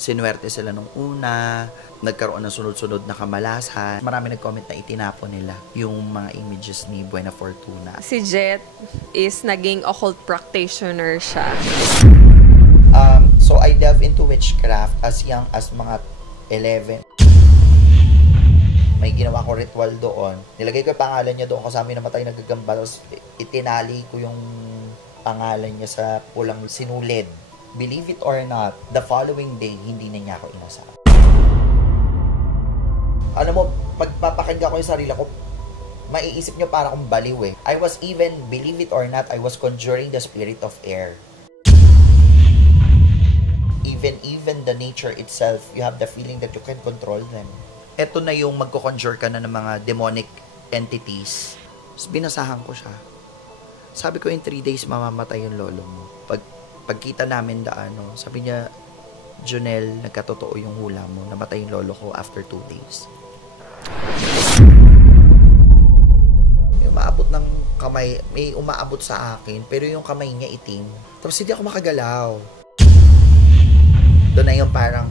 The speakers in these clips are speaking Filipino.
sinuwerte sila nung una, nagkaroon ng sunod-sunod na kamalasan. Marami nag-comment na itinapon nila yung mga images ni Buena Fortuna. Si Jet is naging occult practitioner siya. So I delve into witchcraft as young as mga 11. May ginawa ko ritual doon. Nilagay ko yung pangalan niya doon kasama yung namatay na gagamba. Tapos itinali ko yung pangalan niya sa pulang sinulid. Believe it or not, the following day, hindi na niya ako inasal. Alam mo, pagpapakinggan ko yung sarili ko, maiisip niyo para akong baliw eh. I was even, believe it or not, I was conjuring the spirit of air. Even the nature itself, you have the feeling that you can control them. Ito na yung magko-conjure ka na ng mga demonic entities. Tapos binasahan ko siya. Sabi ko, in 3 days, mamamatay yung lolo mo. Pagkita namin sabi niya, Jonel, nagkatotoo yung hula mo. Namatay yung lolo ko after 2 days. May umaabot ng kamay, may umaabot sa akin, pero yung kamay niya itim. Tapos hindi ako makagalaw. Doon na yung parang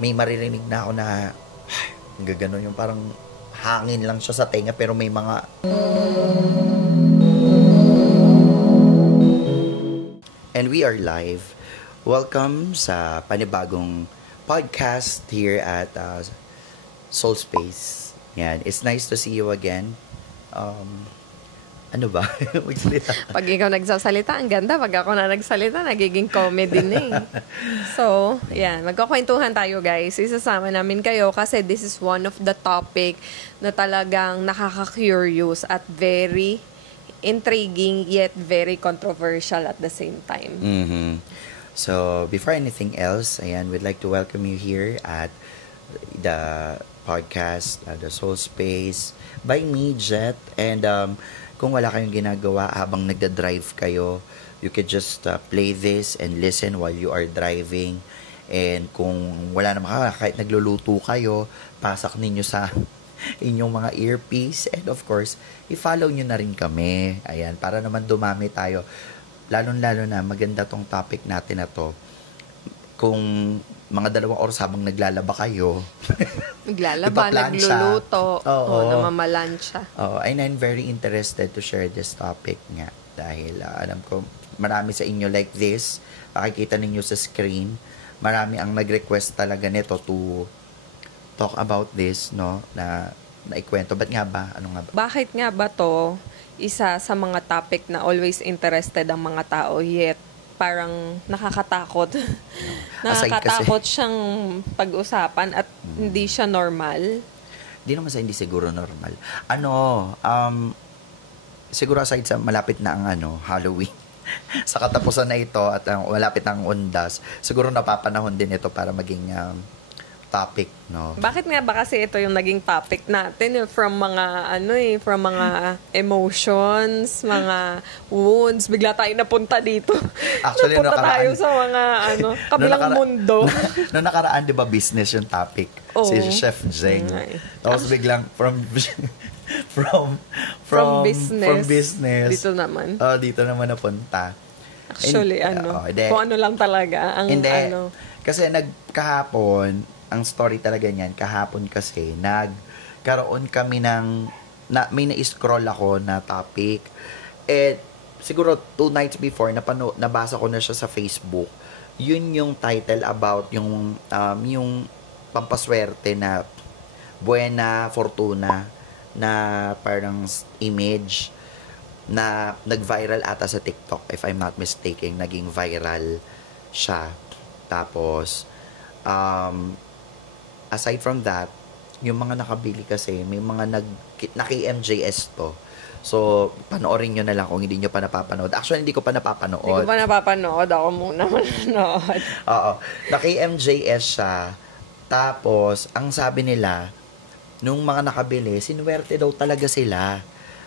may maririnig na ako na gaganon yung parang hangin lang siya sa tenga pero may mga and we are live. Welcome sa panibagong podcast here at Soul Space. Yan, it's nice to see you again. Ano ba? Pag ikaw nagsasalita, ang ganda. Pag ako na nagsalita, nagiging comedy na eh. So, yan. Magkakwentuhan tayo, guys. Isasama namin kayo kasi this is one of the topic na talagang nakaka-curious at very intriguing yet very controversial at the same time. Mm-hmm. So, before anything else, ayan, we'd like to welcome you here at the podcast, The Soul Space by me, Jet. And kung wala kayong ginagawa habang nagda-drive kayo, you could just play this and listen while you are driving. And kung wala naman kahit nagluluto kayo, pasak ninyo sa inyong mga earpiece. And of course, i-follow nyo na rin kami. Ayan, para naman dumami tayo. Lalo na maganda tong topic natin na to. Kung mga 2 oras habang naglalaba kayo. Naglalaba, nagluluto, namamalansya. And I'm very interested to share this topic nga. Dahil alam ko, marami sa inyo like this. Makikita ninyo sa screen. Marami ang nag-request talaga nito to talk about this, no? Na ikwento. Ba't nga ba? Ano nga ba? Bakit nga ba to isa sa mga topic na always interested ang mga tao yet parang nakakatakot. Nakakatakot siyang pag-usapan at hindi siya normal. Hindi naman hindi siguro normal. Siguro aside sa malapit na ang Halloween, sa katapusan na ito at malapit na ang Undas, siguro napapanahon din ito para maging topic, no? Bakit nga ba kasi ito yung naging topic natin from mga from mga emotions, mga wounds, bigla tayo napunta dito. Actually, napunta tayo sa mga kabilang mundo. No nakaraan, 'di ba, business yung topic? Si Chef Zeng. Tapos biglang from business dito naman. Dito naman napunta. Actually, kung ano lang talaga ang Kasi kahapon ang story talaga niyan, kahapon kasi, nagkaroon kami may na-scroll ako na topic. Siguro 2 nights before, nabasa ko na siya sa Facebook. Yun yung title about yung pampaswerte na Buena Fortuna na parang image na nag-viral ata sa TikTok, if I'm not mistaken. Naging viral siya. Tapos, aside from that, yung mga nakabili kasi, may mga naki-MJS to. So, panoorin nyo na lang kung hindi nyo pa napapanood. Actually, hindi ko pa napapanood. Hindi ko pa napapanood. Ako muna manonood. Oo. Naki-MJS siya. Tapos, ang sabi nila, nung mga nakabili, sinuwerte daw talaga sila.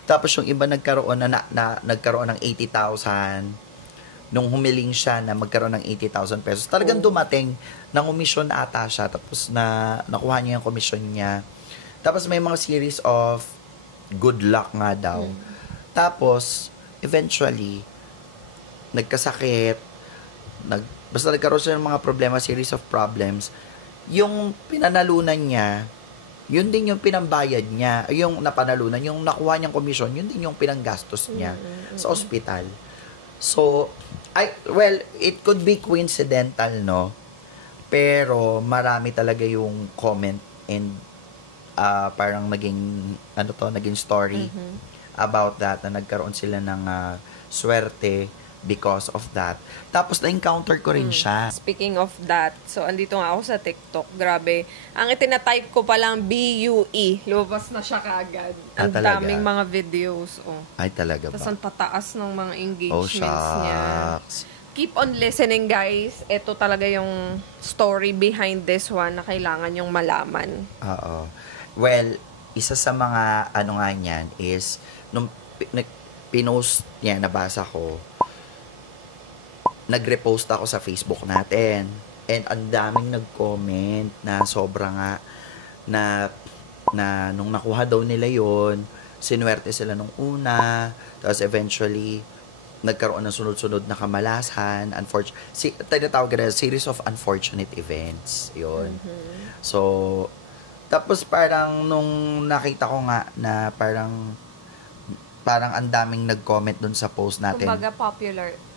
Tapos, yung iba nagkaroon ng 80,000. Nung humiling siya na magkaroon ng 80,000 pesos, talagang dumating, nangumisyon ata siya, tapos nakuha niya yung komisyon niya. Tapos may mga series of good luck nga daw. Tapos, eventually, nagkasakit, basta nagkaroon siya ng mga problema, series of problems, yung pinanalunan niya, yun din yung pinambayad niya, yung napanalunan, yung nakuha niyang komisyon, yun din yung pinanggastos niya sa ospital. So, well, it could be coincidental, no? Pero marami talaga yung comment and parang naging story about that, na nagkaroon sila ng swerte because of that. Tapos na-encounter ko rin siya. Speaking of that, so andito nga ako sa TikTok. Grabe. Ang itinatype ko pa lang BUE. Lumabas na siya kaagad. Ang talaga? daming mga videos. Oh. Ay, talaga Tapos ba? ang pataas ng mga Oh, engagements niya. shucks. Keep on listening, guys. Ito talaga yung story behind this one na kailangan yung malaman. Oo. Well, isa sa mga ano nga niyan is, nung pinost niya, nabasa ko, nag-repost ako sa Facebook natin. And ang daming nag-comment na sobra nga na nung nakuha daw nila yon, sinuwerte sila nung una, tapos eventually nagkaroon ng sunod-sunod na kamalasan, tinatawag na series of unfortunate events. Yun. So, tapos parang nung nakita ko nga na parang ang daming nag-comment dun sa post natin.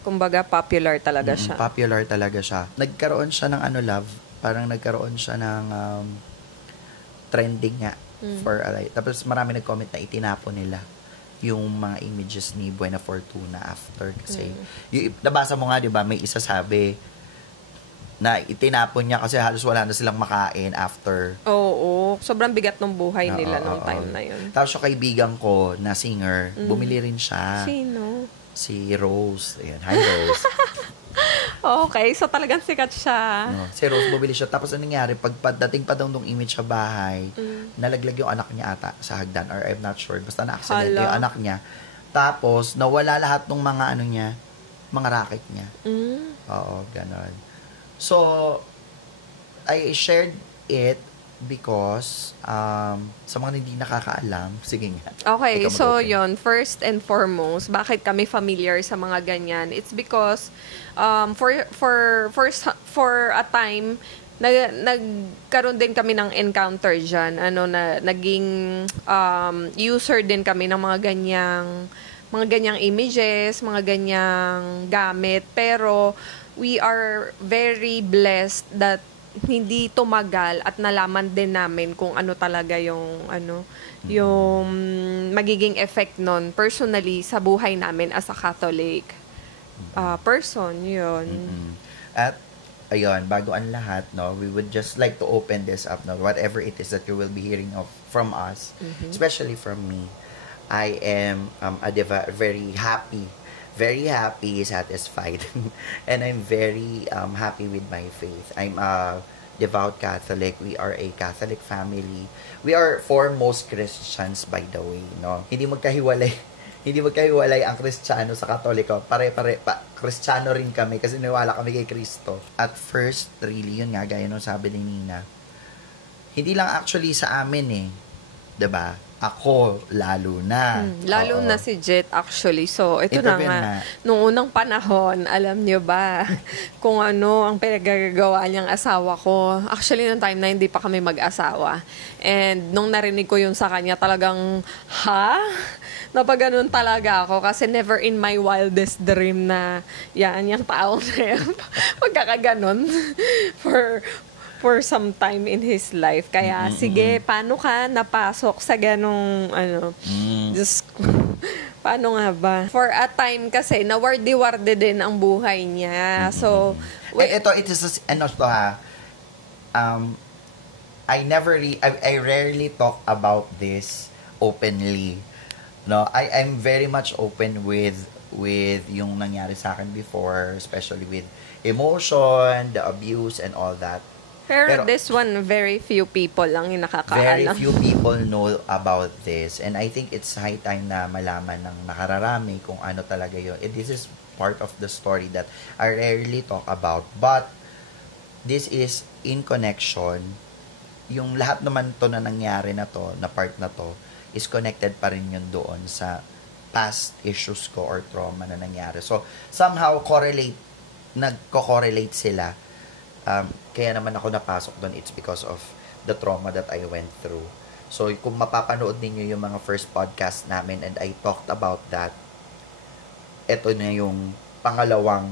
Kumbaga popular talaga siya. Popular talaga siya. Nagkaroon siya ng love, parang nagkaroon siya ng trending nga for tapos marami nag-comment na itinapon nila yung mga images ni Buena Fortuna after kasi yung nabasa mo nga 'di ba, may isa sabi na itinapon niya kasi halos wala na silang makain after. Oo, sobrang bigat ng buhay nila nung time na yun. Tapos yung kaibigan ko na singer, bumili rin siya. Sino? Si Rose. Ayan, hi Rose. Okay, so talagang sikat siya. No, si Rose bumili siya. Tapos anong nangyari, pagdating pa daw nung image sa bahay, nalaglag yung anak niya ata sa hagdan, or I'm not sure. Basta na-accident yung anak niya. Tapos, nawala lahat ng mga mga racket niya. Oo, ganon. So, I shared it because sa mga hindi nakakaalam, sige nga. Okay, so yon, first and foremost, bakit kami familiar sa mga ganyan? It's because for a time nagkaroon din kami ng encounter dyan. Naging user din kami ng mga ganyang images, mga ganyang gamit. Pero we are very blessed that hindi tumagal at nalaman din namin kung ano talaga yung magiging effect nun personally sa buhay namin as a Catholic person, yun. At ayun, bago ang lahat, no, we would just like to open this up, no, whatever it is that you will be hearing from us, especially from me. I am very happy, satisfied, and I'm very happy with my faith. I'm a devout Catholic. We are a Catholic family. We are foremost Christians, by the way, no? Hindi magkahiwalay ang Kristiyano sa Katoliko. Kristiyano rin kami kasi niwala kami kay Kristo. At first, really, yun nga, gaya nung sabi ni Nina, hindi lang actually sa amin eh. 'Di ba? Ako, lalo na. Lalo na si Jet, actually. So, ito na nga. Nung unang panahon, alam nyo ba kung ano ang pinagagawa niyang asawa ko? Actually, nung time na hindi pa kami mag-asawa. And nung narinig ko yun sa kanya, talagang, napaganon talaga ako kasi never in my wildest dream na yung tao na yan. Magkakaganon for some time in his life. Kaya, sige, paano ka napasok sa ganong, just, paano nga ba? For a time kasi, nawardi-wardi din ang buhay niya. So, I rarely talk about this openly. No, I'm very much open with yung nangyari sa akin before, especially with emotion, the abuse, and all that. Pero this one, very few people lang yung nakakaalam. Very few people know about this. And I think it's high time na malaman ng nakararami kung ano talaga yun. And this is part of the story that I rarely talk about. But, this is in connection. Yung lahat naman to na nangyari na to, na part na to, is connected pa rin yun doon sa past issues ko or trauma na nangyari. So, somehow correlate nagko-correlate sila. Kaya naman ako napasok doon, it's because of the trauma that I went through. So, kung mapapanood ninyo yung mga first podcast namin and I talked about that, ito na yung pangalawang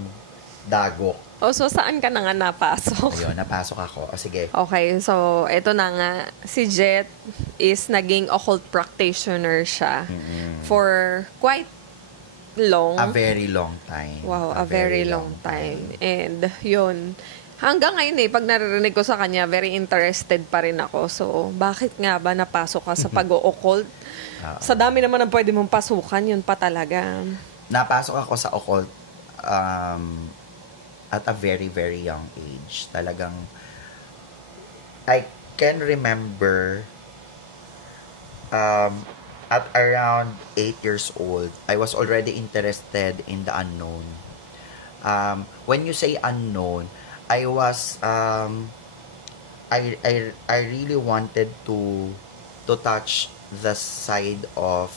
dagok. So saan ka na nga napasok? Ayun, napasok ako. Sige. Okay, so ito na nga, si Jet is naging occult practitioner siya for quite long. A very long time. Wow, a very long time. And yun, hanggang ngayon pag naririnig ko sa kanya, very interested pa rin ako. So, bakit nga ba napasok ka sa pag-o-occult? Sa dami naman ang pwede mong pasukan, yun pa talaga. Napasok ako sa occult at a very, very young age. Talagang, I can remember at around 8 years old, I was already interested in the unknown. When you say unknown, I was, I really wanted to touch the side of,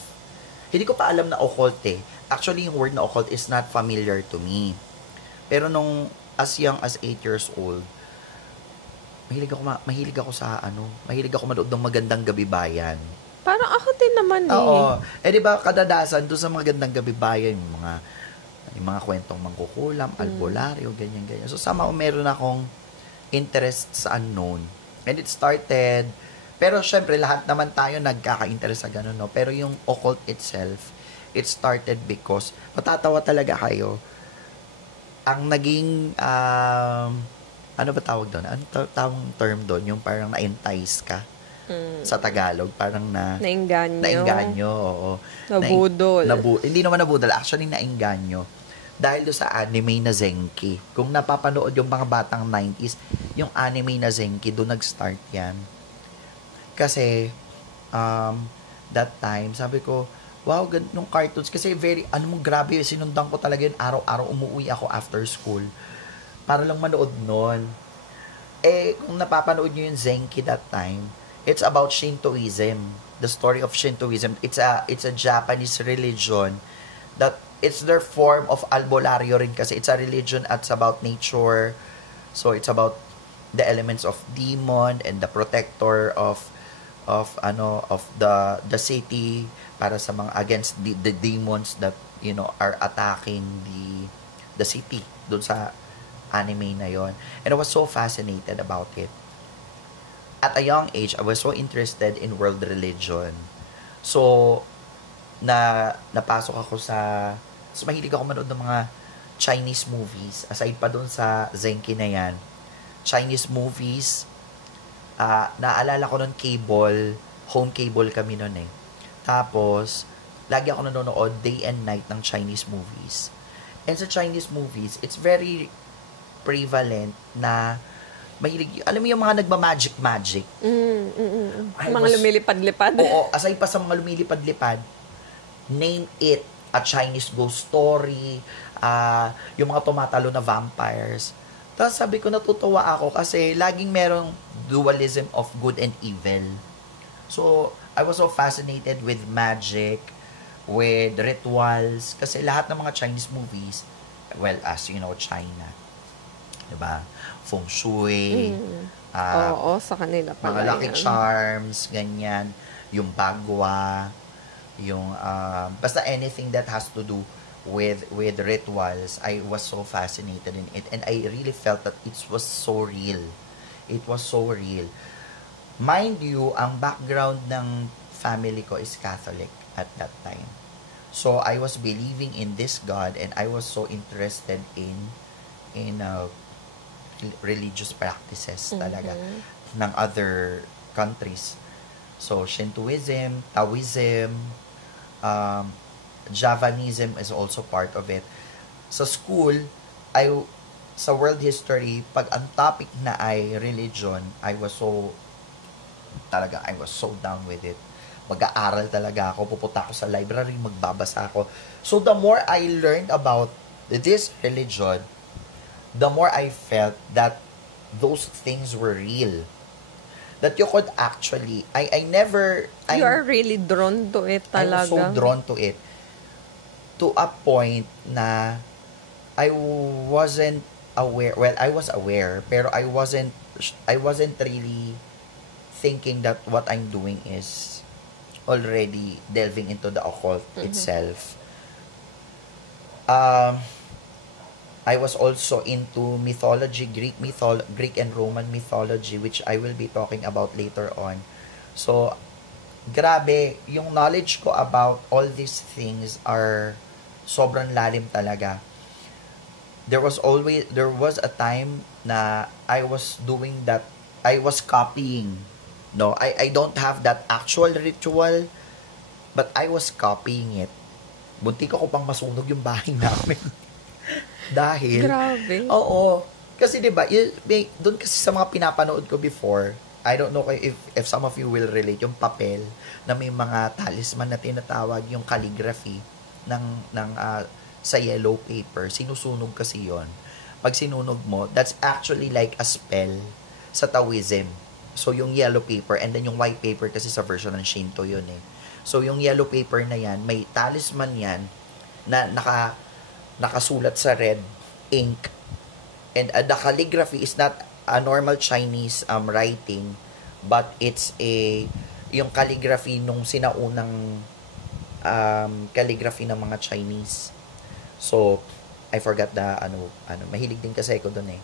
hindi ko pa alam na occult Actually, yung word na occult is not familiar to me. Pero nung as young as 8 years old, mahilig ako sa manood ng Magandang Gabi Bayan. Parang ako din naman Oo. Di ba kadadasan doon sa Magandang Gabi Bayan, yung mga kwentong mangkukulam, albularyo, ganyan. So somehow meron akong interest sa unknown. And it started, pero syempre lahat naman tayo nagkaka-interest sa ganun, no? Pero yung occult itself, it started because, matatawa talaga kayo, ang naging, ano ba tawag doon? Ano tawag term doon? Yung parang na-entice ka sa Tagalog. Parang nainganyo, oo. Nabudol. Hindi naman nabudol. Actually, nainganyo. Dahil doon sa anime na Zenki. Kung napapanood yung mga batang 90s, yung anime na Zenki, doon nag-start yan. Kasi, that time, sabi ko, wow, nung cartoons. Kasi grabe, sinundan ko talaga yun. Araw-araw umuwi ako after school. Para lang manood nun. Kung napapanood nyo yung Zenki that time, it's about Shintoism. The story of Shintoism. It's a Japanese religion that it's their form of albularyo rin kasi it's a religion at it's about nature. So, it's about the elements of demon and the protector of the city para sa mga against the demons that are attacking the city doon sa anime na yon. And I was so fascinated about it. At a young age, I was so interested in world religion. So napasok ako so mahilig ako manood ng mga Chinese movies aside pa doon sa Zenki na yan. Chinese movies, naalala ko nun home cable kami nun Tapos, lagi ako nanonood day and night ng Chinese movies. And sa Chinese movies, it's very prevalent na mahilig, alam mo yung mga nagma-magic. Mga lumilipad-lipad. Oo, aside pa sa mga lumilipad-lipad, name it, a Chinese ghost story, yung mga tumatalo na vampires. Tapos sabi ko, natutuwa ako kasi laging merong dualism of good and evil. So, I was so fascinated with magic, with rituals, kasi lahat ng mga Chinese movies, well, as you know, China, diba? Feng Shui, oo, sa kanila pala mga Lucky Charms, ganyan, yung Bagwa, yung, basta anything that has to do with rituals, I was so fascinated in it, and I really felt that it was so real. It was so real. Mind you, ang background ng family ko is Catholic at that time. So, I was believing in this God and I was so interested in religious practices talaga ng other countries. So, Shintoism, Taoism, Javanism is also part of it. Sa school, sa world history, pag ang topic na ay religion, I was so down with it. Mag-aaral talaga ako, pupunta ako sa library, magbabasa ako. So the more I learned about this religion, the more I felt that those things were real. That you could actually, you are really drawn to it talaga. I was so drawn to it. To a point na I wasn't aware. Well, I was aware, pero I wasn't really thinking that what I'm doing is already delving into the occult itself. Um, I was also into mythology, Greek and Roman mythology, which I will be talking about later on. So, grabe, yung knowledge ko about all these things are sobrang lalim talaga. There was a time na I was doing that, I was copying. No, I don't have that actual ritual, but I was copying it. Bunti ko pang masunog yung bahay namin. Dahil, Grabe. oo, kasi diba, doon kasi sa mga pinapanood ko before, I don't know if some of you will relate, yung papel na may mga talisman na tinatawag yung calligraphy sa yellow paper, sinusunog kasi yon. Pag sinunog mo, that's actually like a spell sa Taoism. So, yung yellow paper and then yung white paper kasi sa version ng Shinto yun eh. So, yung yellow paper na yan, may talisman yan na nakasulat sa red ink. And the calligraphy is not a normal Chinese writing, but it's yung calligraphy nung sinaunang calligraphy ng mga Chinese. So, I forgot mahilig din kasi ako doon eh.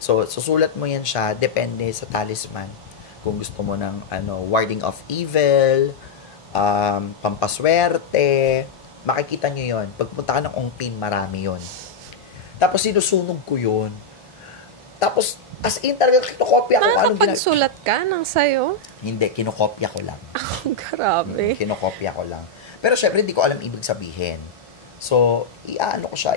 So, susulat mo yan siya, depende sa talisman. Kung gusto mo ng warding off evil, pampaswerte, makikita nyo yon. Pagpunta ka ng Ongpin, marami yon. Tapos sinusunog ko yon. Tapos, as in talaga kinokopya ko. Nakakapagsulat ka ng sayo? Hindi, kinokopya ko lang. Grabe. Kinokopya ko lang. Pero syempre, hindi ko alam ibig sabihin. So, ko siya,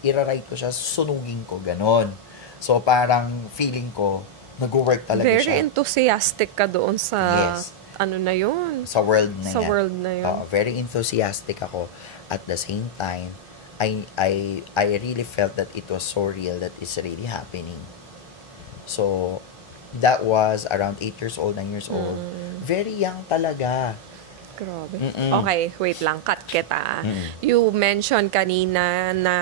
i-write ko siya, sunugin ko, ganon. So, parang feeling ko, nag-work talaga Very siya. Very enthusiastic ka doon sa, yes, na yun? Sa world na sa yan. Sa world na yun. Very enthusiastic ako. At the same time, I really felt that it was so real that it's really happening. So, that was around 8 years old, 9 years old. Very young talaga. Grabe. Okay, wait lang. Cut kita. You mentioned kanina na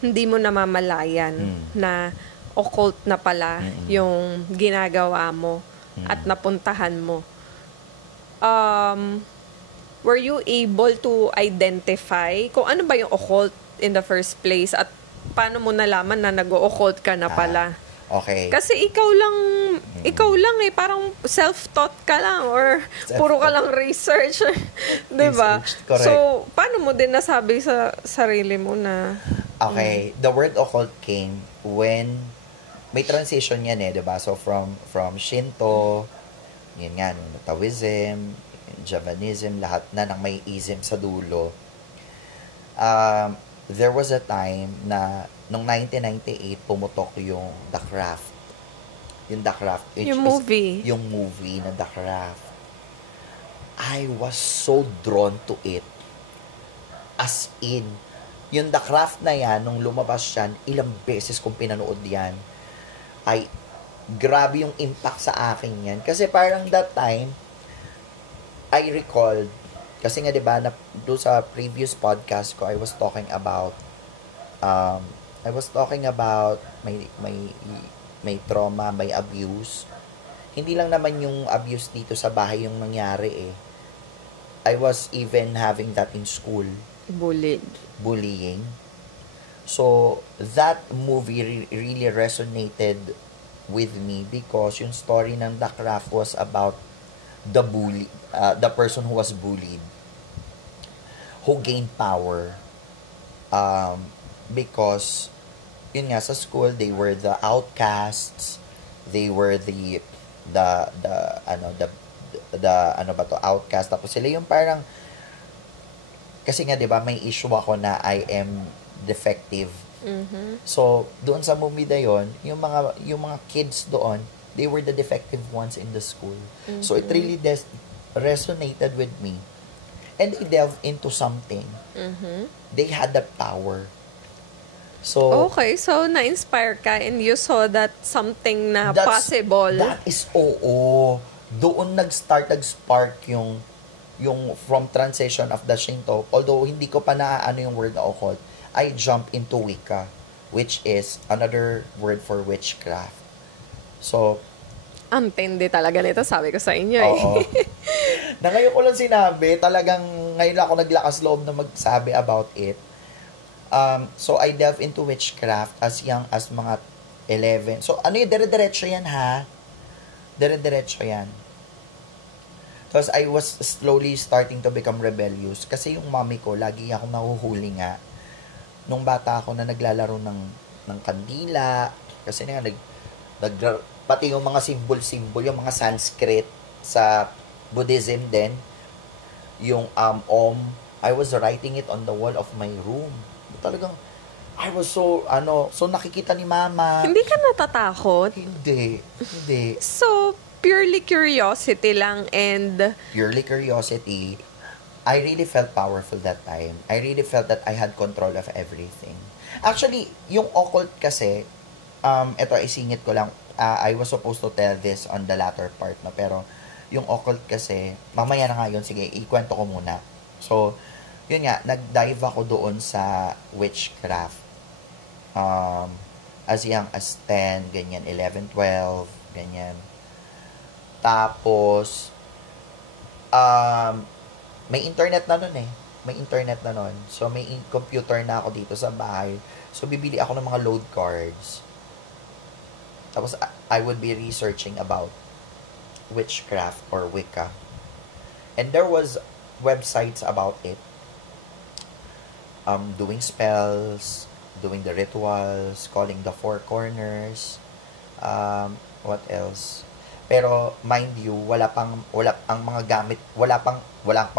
hindi mo namamalayan na occult na pala yung ginagawa mo at napuntahan mo. Were you able to identify kung ano ba yung occult in the first place at paano mo nalaman na nag-occult ka na pala? Okay. Kasi ikaw lang eh, parang self-taught ka lang or puro ka lang research. Diba? Correct. So, paano mo din nasabi sa sarili mo na... Okay, the word occult came when may transition yan eh, diba? So, from Shinto, yun nga, Taoism, Javanism, lahat na ng may ism sa dulo. There was a time na noong 1998 pumutok yung The Craft. Yung The Craft. Yung movie. Yung movie na The Craft. I was so drawn to it. As in, yung The Craft na yan, nung lumabas yan, ilang beses kong pinanood yan. Grabe yung impact sa akin yan. Kasi parang that time, I recalled, kasi nga diba, doon sa previous podcast ko, I was talking about may trauma, may abuse. Hindi lang naman yung abuse dito sa bahay yung nangyari eh. I was even having that in school. Bullying. So, that movie really resonated with me because yung story ng The Craft was about the person who was bullied, who gained power. Because yun nga, sa school they were the outcasts, they were the outcast, tapos sila yung parang, kasi nga 'di ba may issue ako na I am defective. So doon sa movie na yon, yung mga kids doon, they were the defective ones in the school. So it really resonated with me. And they delved into something. They had the power. So, okay, so na-inspire ka and you saw that something na possible. That is, doon nag-spark yung from transition of the Shinto. Although, hindi ko pa naaano yung word na occult, I jump into Wicca. which is another word for witchcraft. So, Ang tindi talaga nito, sabi ko sa inyo eh. oo. Na ngayon ko lang sinabi, talagang ngayon ako naglakas loob na magsabi about it. So, I delve into witchcraft as young as mga 11. So, ano yung dire-diretso yan, ha? Dire-diretso yan. Tapos, I was slowly starting to become rebellious. Kasi yung mommy ko, lagi akong nahuhuli nga. Nung bata ako na naglalaro ng kandila. Kasi nga, pati yung mga symbol, yung mga Sanskrit sa Buddhism din, yung Om, I was writing it on the wall of my room. Talagang, I was so nakikita ni mama. Hindi ka natatakot? Hindi. So, purely curiosity lang and... Purely curiosity. I really felt powerful that time. I really felt that I had control of everything. Actually, yung occult kasi, ito, isingit ko lang, I was supposed to tell this on the latter part, no? Pero, yung occult kasi, mamaya na nga yun, sige, ikwento ko muna. So, yun nga, nag-dive ako doon sa witchcraft. As young as 10, ganyan, 11, 12, ganyan. Tapos, may internet na nun eh. May internet na nun. So, may computer na ako dito sa bahay. So, bibili ako ng mga load cards. Tapos, I would be researching about witchcraft or Wicca. And there was websites about it. Doing spells, doing the rituals, calling the four corners. What else? Pero, mind you, wala pang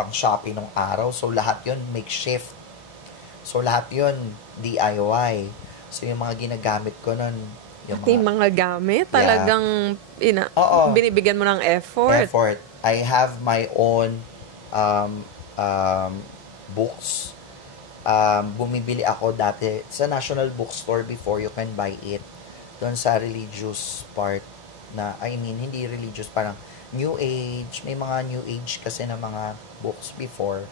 Shopee nung araw. So, lahat yun makeshift. So, lahat yun DIY. So, yung mga ginagamit ko nun, yung mga gamit, talagang binibigyan mo ng effort. I have my own books. Bumibili ako dati sa National Bookstore before, you can buy it. Doon sa religious part na, hindi religious, parang New Age. May mga New Age kasi na mga books before.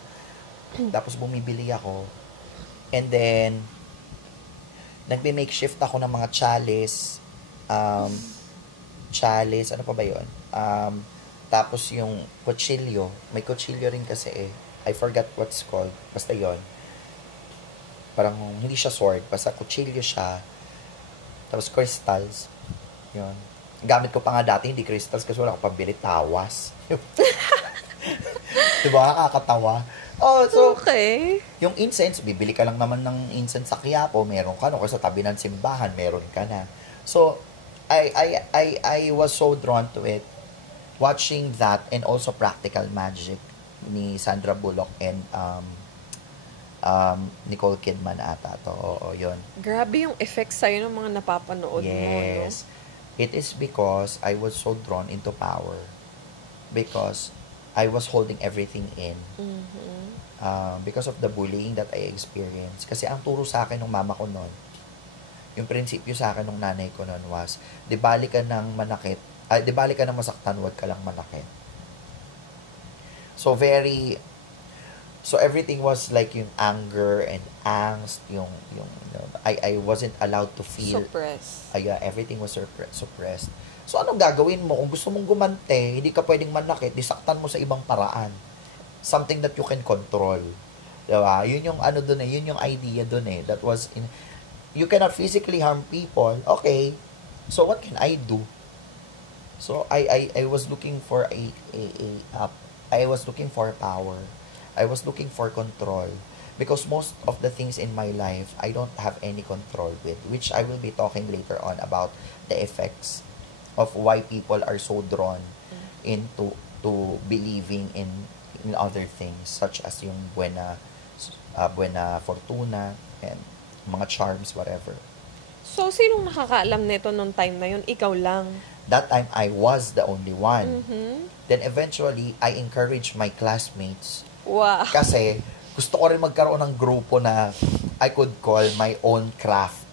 Tapos bumibili ako. And then, nagbe-makeshift ako ng mga chalice. Ano pa ba yun? Tapos yung kutsilyo. May kutsilyo rin kasi eh. I forgot what's called. Basta yun. Parang hindi siya sword. Basta kutsilyo siya. Tapos crystals. Yun. Gamit ko pa nga dati, hindi crystals kasi wala akong pambili. Tawas. Diba? Kakatawa. Oh, so, okay. Yung incense, bibili ka lang naman ng incense sa Quiapo, meron ka, no? Kasi sa tabi ng simbahan, meron ka na. So, I was so drawn to it, watching that, and also Practical Magic ni Sandra Bullock and Nicole Kidman ata to. Oo, yun. Grabe yung effects sa'yo ng mga napapanood mo, no? Yes. It is because I was so drawn into power. Because I was holding everything in. Because of the bullying that I experienced. Kasi ang turo sa akin ng mama ko noon, yung prinsipyo sa akin ng nanay ko noon was, di bali ka ng masaktan, wag ka lang manakit. So everything was like yung anger and angst, I wasn't allowed to feel. Suppressed. Everything was suppressed. So, anong gagawin mo? Kung gusto mong gumante, hindi ka pwedeng manakit, disaktan mo sa ibang paraan. Something that you can control. Diba? Yun yung dun eh, yun yung idea dun eh. That was, you cannot physically harm people. Okay, so what can I do? So, I was looking for I was looking for power. I was looking for control. Because most of the things in my life, I don't have any control with. Which I will be talking later on about the effects of why people are so drawn into believing in other things such as yung buena fortuna and mga charms, whatever. So, sinong nakakaalam nito nung time na yun? Ikaw lang? That time, I was the only one. Then eventually, I encouraged my classmates. Wow. Kasi, gusto ko rin magkaroon ng grupo na I could call my own craft.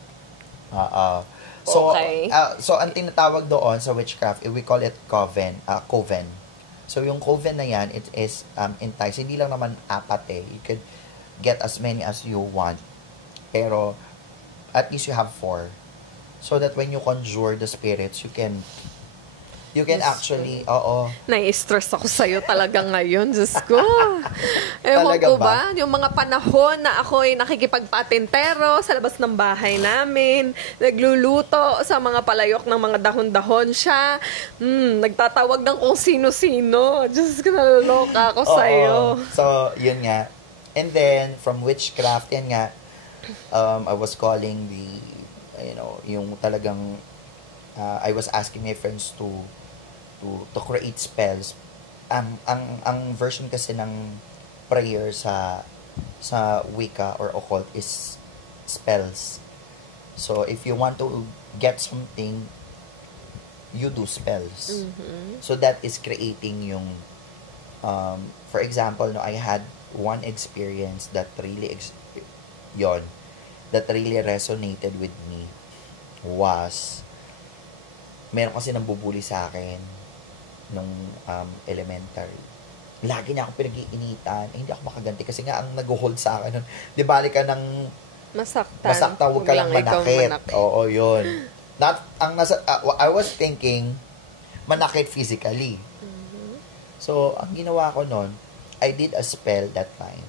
So, okay. So ang tinatawag doon sa witchcraft, we call it coven. So, yung coven na yan, it is enticed. Hindi lang naman apat eh. You could get as many as you want. Pero, at least you have 4. So that when you conjure the spirits, you can Diyos actually, ko. oo. Nai-stress ako sa'yo talaga ngayon, Diyos ko. Ewan Talaga ko ba? ba? Yung mga panahon na ako'y nakikipagpatintero sa labas ng bahay namin, nagluluto sa mga palayok ng mga dahon-dahon siya, nagtatawag ng kung sino-sino. Diyos ko, naloloka ako sa'yo. So, yun nga. And then, from witchcraft, yan nga, I was calling yung talagang, I was asking my friends to create spells. Ang version kasi ng prayer sa Wicca or occult is spells. So if you want to get something, you do spells. Mm-hmm. So that is creating yung for example, no, I had one experience that really that really resonated with me was meron kasi nambubuli sa akin nung elementary. Lagi niya ako pinag-iinitan. Hindi ako makaganti kasi nga ang nag-hold sa akin nun. Di bali ka ng masaktan, huwag ka lang manakit. Oo, yun. I was thinking manakit physically. Mm-hmm. So, ang ginawa ko nun, I did a spell that time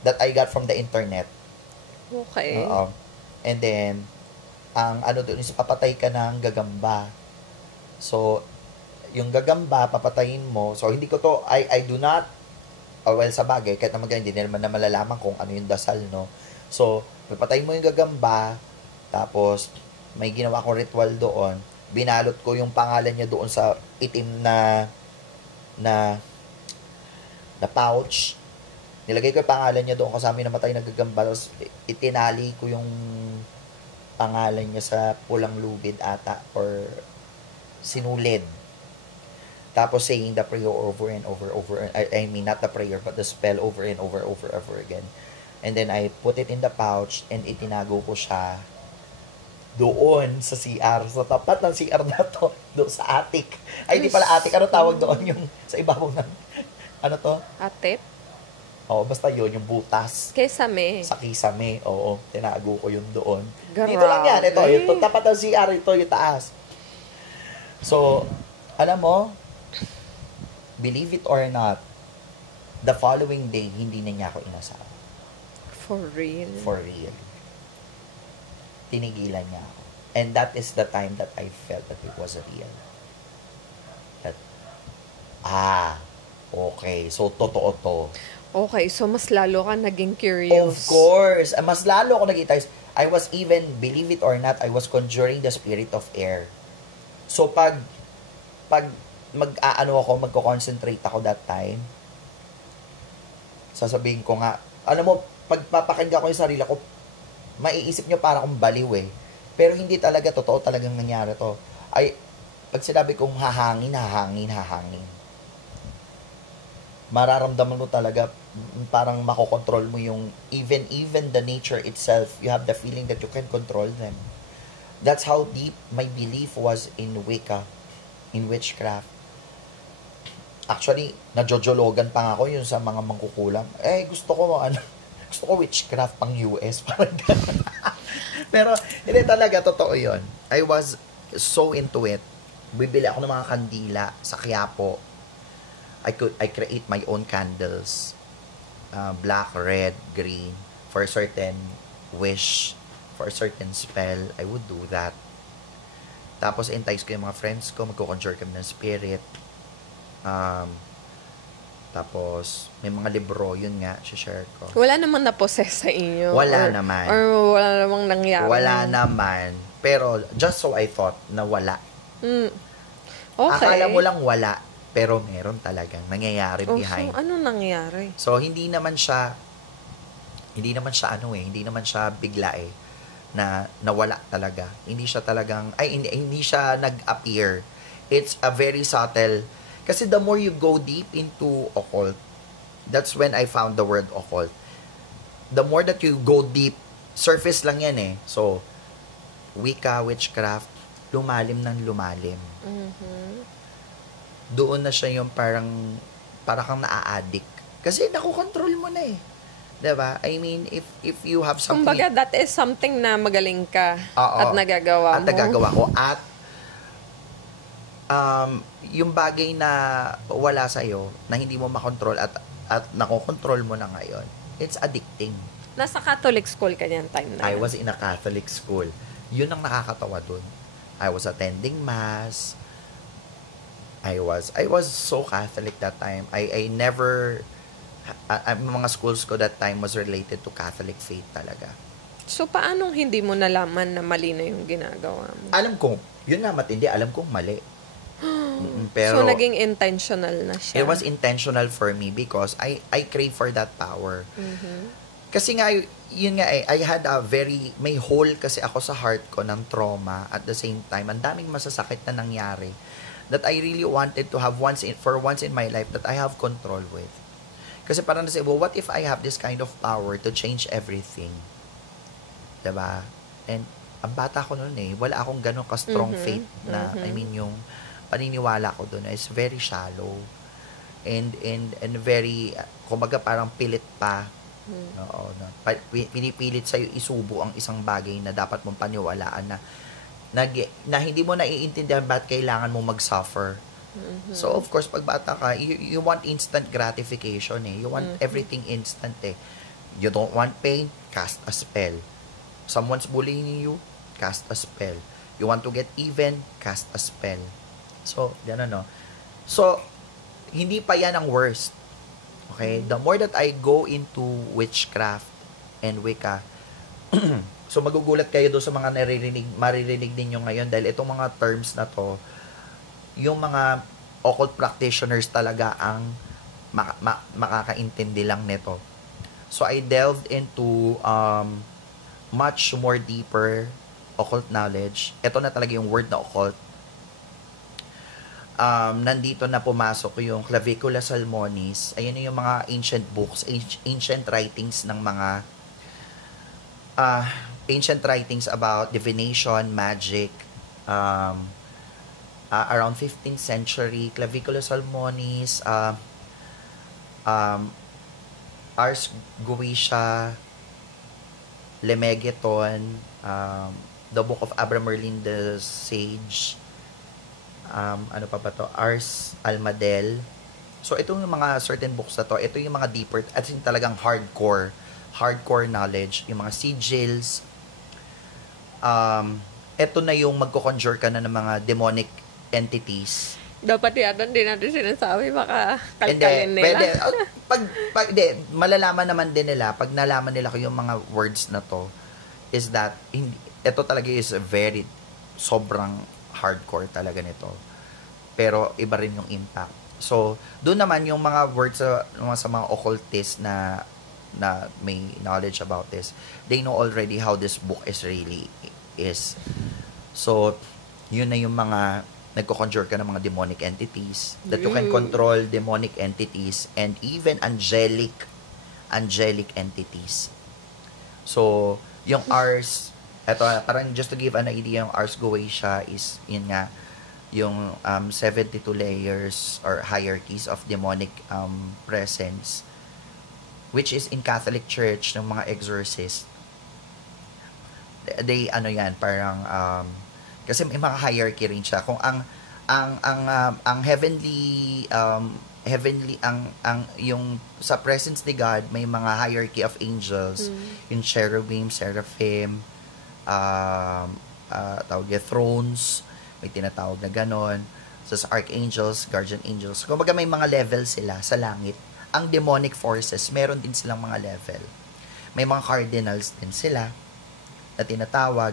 that I got from the internet. Okay. Oo. And then, ang ano doon is papatay ka ng gagamba. So, yung gagamba, papatayin mo. So, hindi ko to, I do not, well, sa bagay, kahit naman hindi naman na malalaman kung ano yung dasal, no? So, papatayin mo yung gagamba, tapos, may ginawa kong ritual doon, binalot ko yung pangalan niya doon sa itim na pouch. Nilagay ko yung pangalan niya doon kasama yung namatay na gagamba, tapos itinali ko yung pangalan niya sa pulang lubid ata or sinulid. Tapos saying the prayer over and over. I mean, not the prayer, but the spell over and over again. And then I put it in the pouch and itinago ko siya doon sa CR. Sa tapat ng CR na to. Doon sa attic. Ay, hindi pala attic. Ano tawag doon? Yung sa ibabaw ng, ano to? Atip? Oo, basta yun, yung butas. Kesame. Sa kisame. Oo, tinago ko yun doon. Grabe. Dito lang yan. Ito, yung tapat ng CR, ito yung taas. So, alam mo, believe it or not, the following day, hindi na niya ako inasal. For real? For real. Tinigilan niya ako. And that is the time that I felt that it was real. That, okay, so totoo to. Okay, so mas lalo ka naging curious. Of course. Mas lalo ako naging curious. I was even, believe it or not, I was conjuring the spirit of air. So, pag magko-concentrate ako that time, sasabihin ko nga, alam mo, pag papakinggan ko yung sarili ko, maiisip nyo para akong baliw eh. Pero hindi talaga, totoo talagang nangyari to. Pag sinabi kong hahangin. Mararamdaman mo talaga, parang makokontrol mo yung, even the nature itself, you have the feeling that you can control them. That's how deep my belief was in Wicca, in witchcraft. Actually, najojologan pa nga ako yun sa mga mangkukulam. Gusto ko witchcraft pang US. Parang ganun. Pero, hindi talaga, totoo yun. I was so into it. Bibili ako ng mga kandila sa Quiapo. I create my own candles. Black, red, green. For a certain wish, for a certain spell, I would do that. Tapos, entice ko yung mga friends ko. Magko-conjure kami ng spirit. Tapos, may mga libro, yun nga, share ko. Wala namang na-possess sa inyo? Wala naman. Or wala namang nangyari? Wala naman. Pero, just so I thought na wala. Okay. Akala mo lang wala, pero meron talagang nangyayari behind. So, ano nangyari? So, hindi naman siya bigla na nawala talaga. Hindi siya talagang, hindi siya nag-appear. It's a very subtle. Kasi the more you go deep into occult, that's when I found the word occult. The more that you go deep, surface lang yan eh. So, Wicca, witchcraft, lumalim ng lumalim. Mm-hmm. Doon na siya yung parang kang naa-addict. Kasi nakokontrol mo na eh. 'Diba? I mean, if you have something... Kumbaga, that is something na magaling ka Oo. at nagagawa At mo. nagagawa ko. At yung bagay na wala sa'yo, na hindi mo makontrol at nakokontrol mo na ngayon, it's addicting. Nasa Catholic school ka niyan time na I yan. was in a Catholic school. Yun ang nakakatawa dun. I was attending mass. I was so Catholic that time. I never... mga schools ko that time was related to Catholic faith talaga. So, paanong hindi mo nalaman na mali na yung ginagawa mo? Alam ko, yun nga matindi, alam kong mali. Pero so, naging intentional na siya. it was intentional for me because I crave for that power. Mhm. Kasi nga, yun nga I had may hole kasi ako sa heart ko ng trauma at the same time, ang daming masasakit na nangyari that I really wanted to have once in my life that I have control with. Kasi parang nasa, well, what if I have this kind of power to change everything? Diba? And ang bata ko noon wala akong ganun ka-strong faith na, I mean, yung paniniwala ko doon is very shallow. And very, kumbaga parang pilit pa. Oo, pinipilit sa'yo isubo ang isang bagay na dapat mong paniwalaan na hindi mo naiintindihan ba't kailangan mo mag-suffer. So, of course, pag bata ka, you want instant gratification You want everything instant You don't want pain, cast a spell. Someone's bullying you, cast a spell. You want to get even, cast a spell. So, gano'n, no? So, hindi pa yan ang worst. Okay? The more that I go into witchcraft and Wicca, so magugulat kayo doon sa mga maririnig ninyo ngayon dahil itong mga terms na to, yung mga occult practitioners talaga ang makakaintindi lang nito. So, I delved into much more deeper occult knowledge. Ito na talaga yung word na occult. Nandito na pumasok yung Clavicula Salmonis. Ayun yung mga ancient books, ancient writings ng mga ancient writings about divination, magic, around 15th century, Clavicula Salmonis, Ars Goetia, Lemegeton, the Book of Abramelin the Sage, ano pa ba to? Ars Almadel. So, ito yung mga certain books na to. Ito yung mga deeper, at talagang hardcore knowledge. Yung mga sigils. Ito na yung magko-conjure ka na ng mga demonic entities. Dapat yata hindi natin sinasabi, baka kalkalin nila. Pwede. Malalaman naman din nila, pag nalaman nila ko yung mga words na to, is that, ito talaga is very, sobrang hardcore talaga nito. Pero, iba rin yung impact. So, doon naman yung mga words sa mga occultists na may knowledge about this, they know already how this book is. So, yun na yung mga nagko-conjure ka ng mga demonic entities, that you can control demonic entities and even angelic entities. So, yung Ars, eto, parang just to give an idea, yung Ars Goetia is, yun nga, yung 72 layers or hierarchies of demonic presence, which is in Catholic Church, ng mga exorcists. They, parang, kasi may mga hierarchy rin siya. Kung ang heavenly yung sa presence ni God, may mga hierarchy of angels, yung cherubim, seraphim, tawag niya thrones, may tinatawag na ganon. So, sa archangels, guardian angels. Kumbaga may mga level sila sa langit. Ang demonic forces, meron din silang mga level. May mga cardinals din sila na tinatawag.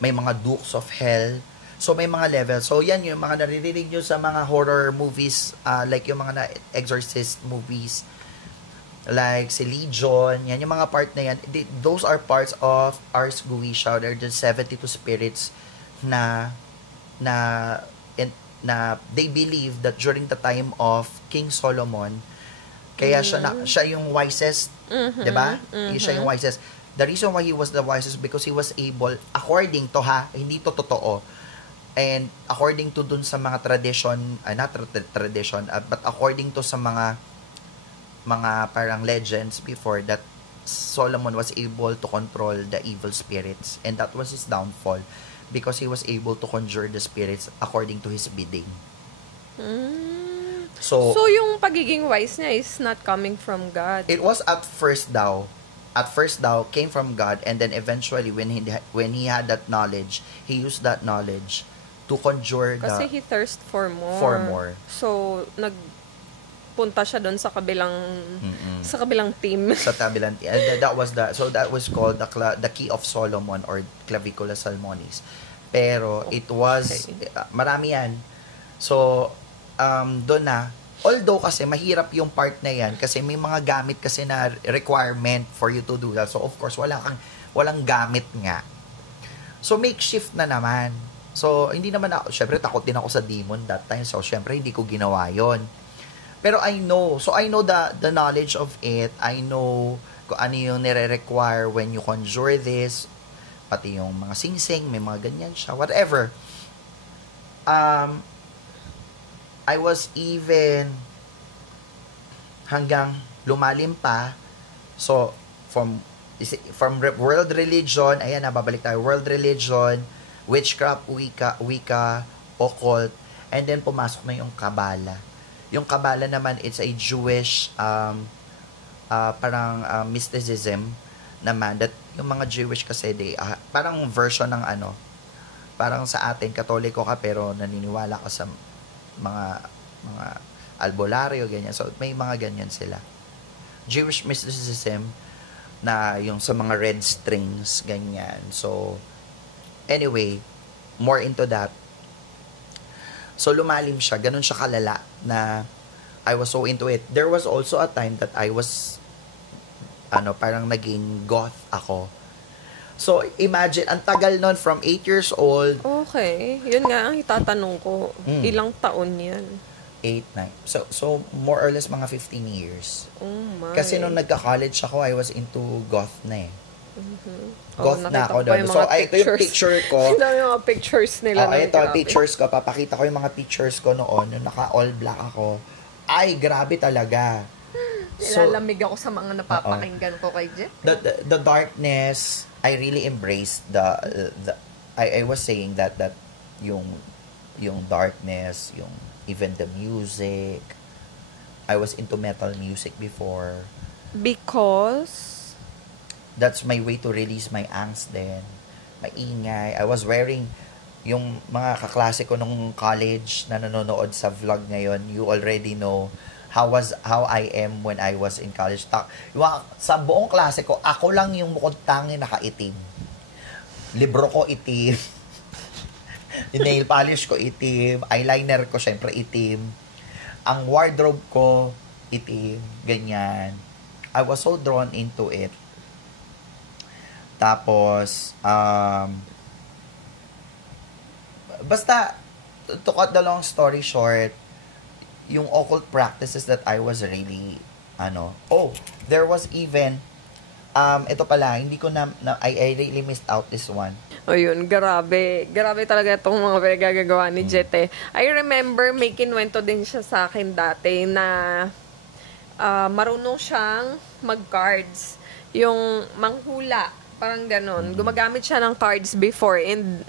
May mga dukes of hell. So, may mga levels. So, yan yung mga naririnig nyo sa mga horror movies, like yung mga exorcist movies, like si Legion, yan yung mga part na yan. Those are parts of Ars Goetia. They're the 72 spirits na they believe that during the time of King Solomon, kaya siya yung wisest, 'di ba? Siya yung wisest. The reason why he was the wisest because he was able, according to hindi to totoo, and according to dun sa mga tradition, not tradition, but according to sa mga parang legends before, that Solomon was able to control the evil spirits, and that was his downfall because he was able to conjure the spirits according to his bidding. So yung pagiging wise niya is not coming from God. it was at first daw came from God, and then eventually when he had that knowledge, he used that knowledge to conjure Kasi he thirst for more. For more. So, nagpunta siya doon sa kabilang team. sa tabilan. And that was called the Key of Solomon or Clavicula Salmonis. Pero it was marami yan. So doon na, although kasi mahirap yung part na yan kasi may mga gamit kasi na requirement for you to do that. So of course walang gamit nga. So makeshift na naman. So hindi naman ako, syempre takot din ako sa demon that time. So syempre hindi ko ginawa yon. Pero I know the knowledge of it. I know kung ano yung nire-require when you conjure this. Pati yung mga singsing, may mga ganyan siya, whatever. I was even hanggang lumalim pa. So, from world religion, ayan, babalik tayo, world religion, witchcraft, Wicca, occult, and then pumasok na yung Kabbalah. Yung Kabbalah naman, it's a Jewish mysticism naman, that yung mga Jewish kasi parang version ng parang sa atin Katoliko ka pero naniniwala ka sa mga albularyo, ganyan. So may mga ganyan sila. Jewish mysticism na yung sa mga red strings, ganyan. So anyway, more into that. So lumalim siya, ganun siya kalala na I was so into it. There was also a time that I was parang naging goth ako. So, imagine, ang tagal nun from 8 years old. Okay. Yun nga ang itatanong ko. Ilang taon yan? 8, 9. So, more or less mga 15 years. Oh my. Kasi nung nagka-college ako, I was into goth na eh. Goth na nakita ako ko pa doon. yung So, mga ito yung picture ko. Ito yung mga pictures nila. Ito yung pictures ko. Papakita ko yung mga pictures ko noon. Yung naka-all black ako. Ay, grabe talaga. Nilalamig ako sa mga napapakinggan ko kay Jet. The darkness, I really embraced I was saying that yung darkness, yung even the music. I was into metal music before. Because That's my way to release my angst din. Maingay. I was wearing yung mga kaklase ko nung college na nanonood sa vlog ngayon. You already know how I am when I was in college. Sa buong klase ko, ako lang yung bukod tangi nakaitim. Libro ko itim. Nail polish ko itim. Eyeliner ko syempre itim. Ang wardrobe ko itim. Ganyan. I was so drawn into it. Tapos, basta, to cut the long story short, yung occult practices that I was really, there was even, ito pala, hindi ko I really missed out this one. O yun, grabe. Grabe talaga itong mga pinagagawa ni Jet eh. I remember may kinwento din siya sa akin dati na marunong siyang mag-cards. Yung manghula. Parang ganon. Gumagamit siya ng cards before and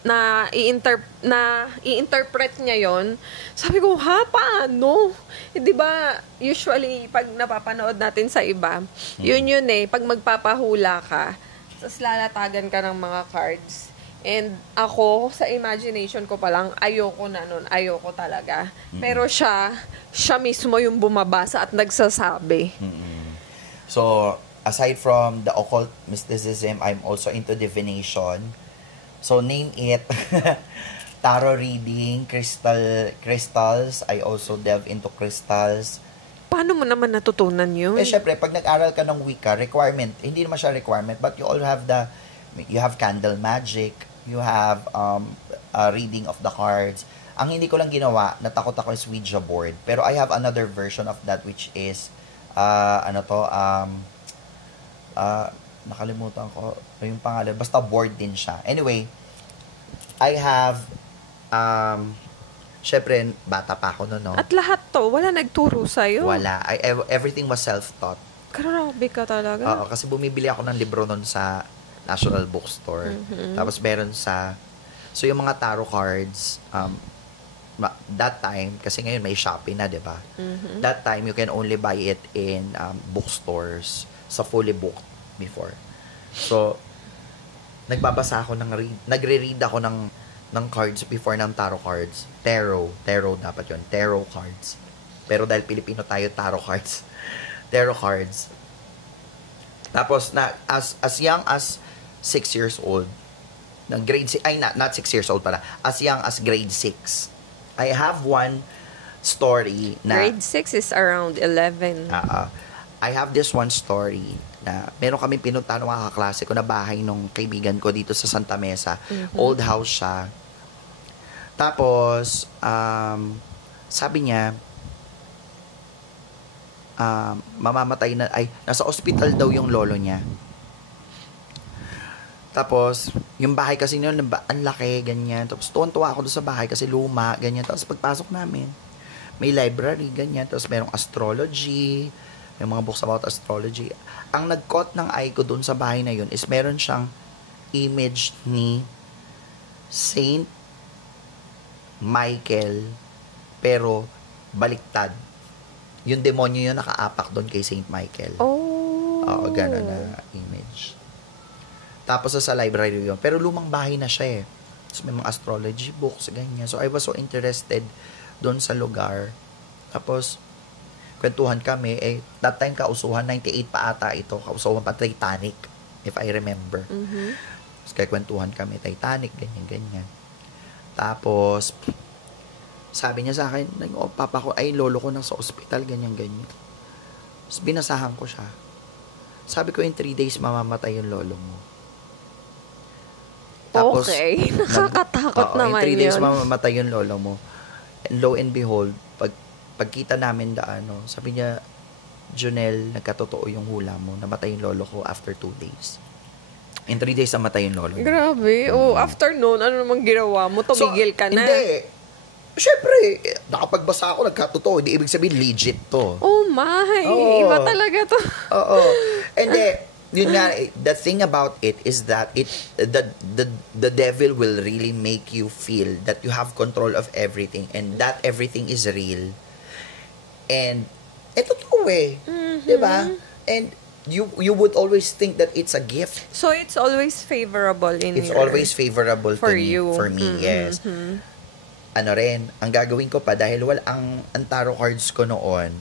i-interpret niya yon. Sabi ko, paano? Di ba, usually, pag napapanood natin sa iba, yun eh, pag magpapahula ka, tapos lalatagan ka ng mga cards. And ako, sa imagination ko palang, ayoko na nun. Ayoko talaga. Pero siya mismo yung bumabasa at nagsasabi. So, aside from the occult mysticism, I'm also into divination. So, name it. Tarot reading, crystals. I also delve into crystals. Paano mo naman natutunan yun? Syempre, pag nag-aral ka ng Wicca, requirement, hindi naman siya requirement, but you all have you have candle magic, you have a reading of the cards. Ang hindi ko lang ginawa, natakot ako is Ouija board. Pero I have another version of that which is, nakalimutan ko yung pangalan, basta board din siya. Anyway, I have syempre bata pa ako noon, no? At lahat to, wala nagturo sa'yo. Wala. Everything was self-taught. Grabe ka talaga. Oo, kasi bumibili ako ng libro nun sa National Bookstore. Tapos meron sa... So, yung mga tarot cards, that time, kasi ngayon may Shopee na, di ba? That time, you can only buy it in bookstores sa fully booked before. So, nagbabasa ako nagre-read ako ng cards before ng tarot cards. Tarot dapat yun. Tarot cards. Pero dahil Pilipino tayo, tarot cards. Tarot cards. Tapos, as young as 6 years old, ng grade 6, not 6 years old pala, as young as grade 6, I have one story na... Grade 6 is around 11. I have this one story na meron kami pinunta ng mga kaklase ko na bahay nung kaibigan ko dito sa Santa Mesa. Old house siya. Tapos, sabi niya, mamamatay na, nasa ospital daw yung lolo niya. Tapos, yung bahay kasi nyo, ang laki, ganyan. Tapos, tuwan-tuwa ako doon sa bahay kasi luma, ganyan. Tapos, pagpasok namin, may library, ganyan. Tapos, merong astrology, may mga books about astrology. Ang nag-caught ng eye ko doon sa bahay na yun is meron siyang image ni Saint Michael, pero baliktad. Yung demonyo yun nakaapak doon kay Saint Michael. Oh. Oo, gano'n na image. Tapos sa library yun. Pero lumang bahay na siya eh. Tapos may mga astrology books, ganyan. So I was so interested doon sa lugar. Tapos, kwentuhan kami. That time kausuhan, 98 pa ata ito. Kausuhan pa Titanic, if I remember. Tapos kaya kwentuhan kami, Titanic, ganyan. Tapos, sabi niya sa akin, papa ko, lolo ko nasa ospital, ganyan. Tapos binasahan ko siya. Sabi ko, in 3 days, mamamatay yung lolo mo. Tapos, okay. Nakakatakot naman in 3 days, yun. mamamatay yung lolo mo. And lo and behold, pagkita namin sabi niya, Junel, nagkatotoo yung hula mo. Namatay yung lolo ko after 2 days. In 3 days, namatay yung lolo mo. Grabe. After noon, ano namang ginawa mo? Tumigil ka na. Hindi. Siyempre, nakapagbasa ako, nagkatotoo. Hindi ibig sabihin, legit to. Oh my. Oo. Iba talaga to. Oo. And yun nga, the thing about it is that the devil will really make you feel that you have control of everything and that everything is real. And ito to eh. Diba? And you would always think that it's a gift. So it's always favorable Always favorable for to you. For me, yes. Ano rin, ang gagawin ko pa dahil ang tarot cards ko noon,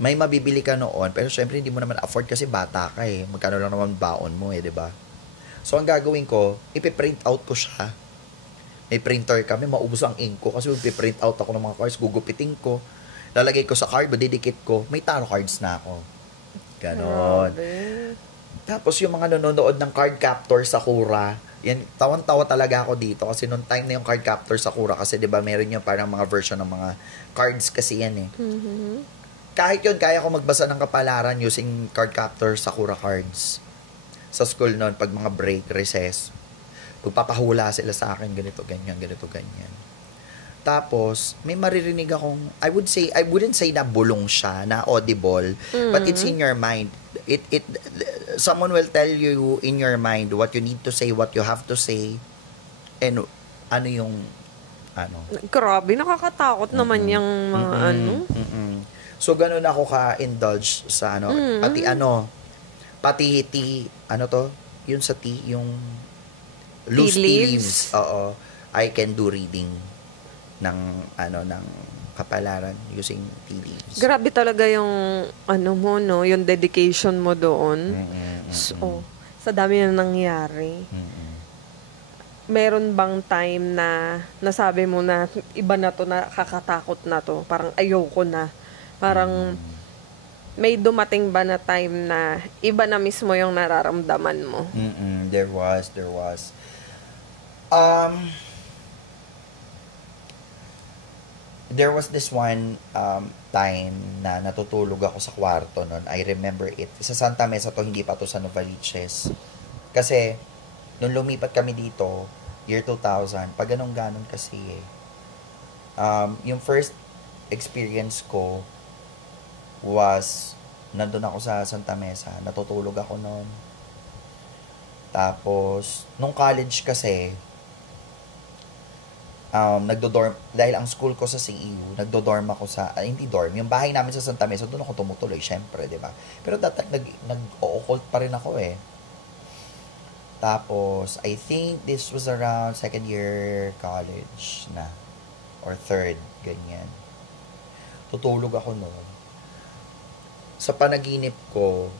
may mabibili ka noon, pero syempre hindi mo naman afford kasi bata ka eh. Magkano lang naman baon mo eh, di ba? So, ang gagawin ko, ipiprint out ko siya. May printer kami, maubos ang ink ko kasi ipiprint out ako ng mga cards, gugupitin ko, lalagay ko sa card, didikit ko, may tarot cards na ako. Ganon. Tapos yung mga nanonood ng card captor sa Kura, yan, tawan-tawa talaga ako dito kasi nung time na yung card captor sa Kura kasi 'di ba meron yung parang mga version ng mga cards kasi yan eh. Kahit yun, kaya ko magbasa ng kapalaran using card captor sa Kura cards. Sa school noon, pag mga break, recess, magpapahula sila sa akin, ganito, ganyan. Tapos, may maririnig akong, I wouldn't say na bulong siya, na audible, but it's in your mind. Someone will tell you in your mind what you need to say, what you have to say, and ano yung, Grabe, nakakatakot naman yung mga So, ganun ako ka-indulge sa pati tea, yun sa tea, yung loose tea leaves. Oo. I can do reading ng kapalaran using tea leaves. Grabe talaga yung yung dedication mo doon. So, sa dami na nangyari. Meron bang time na nasabi mo na iba na to, nakakatakot na to, parang ayoko na. Parang may dumating ba na time na iba na mismo yung nararamdaman mo? There was. There was this one time na natutulog ako sa kwarto nun. I remember it. Sa Santa Mesa to, hindi pa to sa Novaliches. Kasi, nung lumipat kami dito, year 2000, pag ganun kasi yung first experience ko, was, nandun ako sa Santa Mesa. Natutulog ako noon. Tapos, nung college kasi, nagdo-dorm, dahil ang school ko sa CEU, nagdo-dorm ako sa, hindi dorm, yung bahay namin sa Santa Mesa, doon ako tumutuloy, syempre, di ba? Pero nag-o-occult pa rin ako eh. Tapos, I think this was around second year college na, or third, ganyan. Tutulog ako noon. Sa panaginip ko,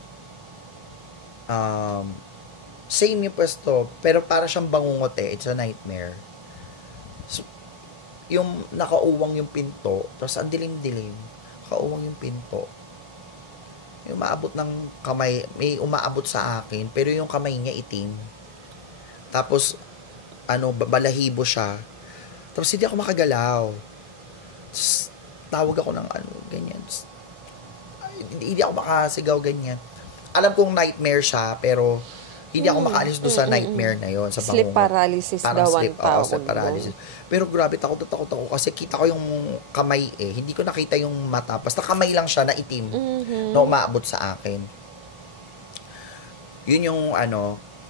same yung pwesto, pero para siyang bangungot eh, it's a nightmare. So, yung nakauwang yung pinto, tapos ang dilim-dilim, nakauwang yung pinto. May umaabot ng kamay, may umaabot sa akin, pero yung kamay niya itim. Tapos, balahibo siya. Tapos hindi ako makagalaw. Tapos, tawag ako ng ganyan. Tapos, hindi ako makasigaw ganyan. Alam kong nightmare siya, pero hindi ako makaalis doon sa nightmare na yon, sa bangungot. Sleep paralysis daw ang tawag. Sleep paralysis. Pero grabe, takot ako kasi kita ko yung kamay eh. Hindi ko nakita yung mata. Basta kamay lang siya na itim na umaabot sa akin. Yun yung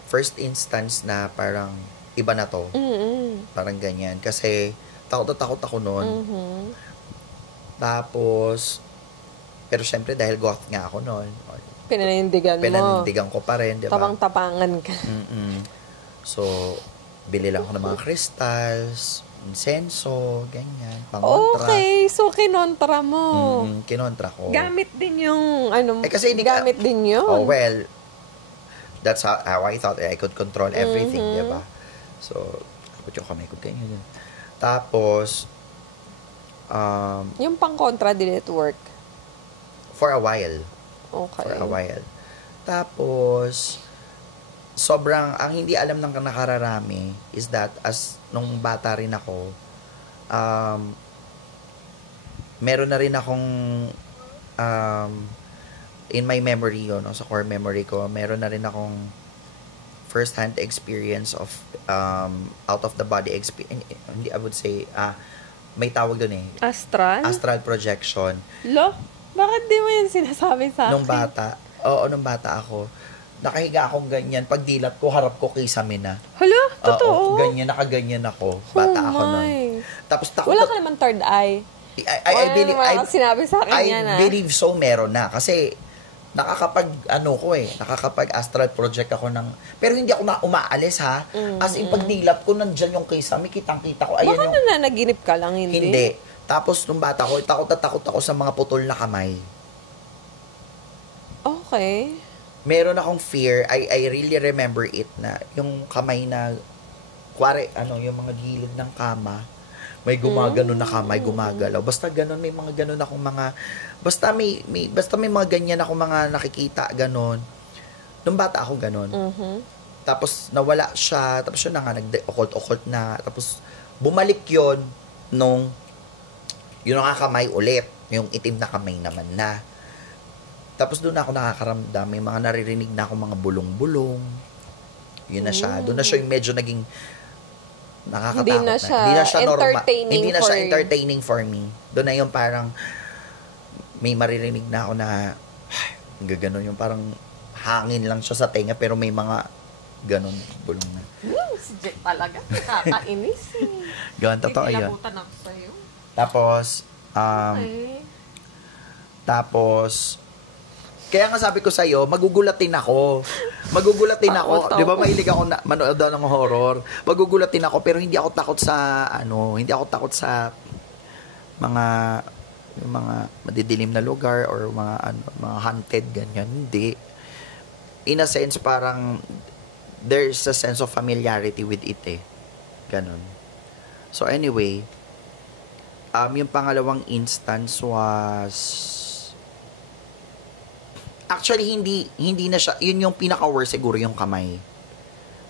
first instance na parang iba na to. Parang ganyan. Kasi takot ako noon. Tapos, pero syempre dahil goth nga ako noon. Pinanindigan ko pa rin, di ba? Tabang-tapangan ka. So, bili lang ako ng mga crystals, insenso, ganyan, pangontra. Okay, so kinontra mo. Kinontra ko. Gamit din yung, kasi hindi gamit din yun. Oh, well, that's how I thought I could control everything, di ba? So, abot yung kamay ko, ganyan. Tapos, yung pang-contra, did it work? for a while. Okay. For a while. Tapos, ang hindi alam ng nakararami is that as nung bata rin ako, meron na rin akong in my memory sa core memory ko, meron na rin akong first-hand experience of out of the body experience. Hindi, I would say, may tawag doon eh. Astral? Astral projection. Bakit di mo yan sinasabi sa akin? Nung bata ako, nakahiga akong ganyan. Pag dilat ko, harap ko kay Samina. Hala? Totoo? Ganyan, nakaganyan ako. Bata ako nun. Tapos wala ka naman third eye. I believe, sinabi sa akin yan, I believe so, meron na. Kasi, nakakapag astral project ako ng, pero hindi ako umaalis ha. As in, pag dilat ko, nandyan yung kay Sami, kitang-kita ko. Ayan baka nananaginip ka lang, hindi? Hindi. Tapos, nung bata ko, takot ako sa mga putol na kamay. Okay. Meron akong fear. I really remember it na yung kamay na, yung mga gilid ng kama, may gumagano na kamay, gumagalaw. Basta ganun, may mga ganun akong mga, basta may mga ganyan akong mga nakikita, ganun. Nung bata ako, ganun. Tapos, nawala siya. Tapos, yun na nga, nag-occult na. Tapos, bumalik yun nung yung nakakamay ulit. Yung itim na kamay naman na. Tapos doon ako nakakaramdam. May mga naririnig na ako mga bulong-bulong. Yun na siya. Doon na siya yung medyo naging nakakatakot Hindi na siya entertaining for me. Doon na yung parang may maririnig na ako na gaganon yung parang hangin lang siya sa tenga pero may mga ganon bulong na. Si Jet talaga. Nakakainis eh. Gawin, totoo yun. Kinabutan ako sa'yo. Tapos, kaya nga sabi ko sa'yo, magugulatin ako. Di ba mahilig ako manood daw ng horror? Magugulatin ako, pero hindi ako takot sa, yung mga madidilim na lugar or mga haunted, ganyan. Hindi. In a sense, parang, there's a sense of familiarity with it eh. Ganon. So anyway, yung pangalawang instance was actually hindi na siya, yun yung pinaka-worst siguro yung kamay.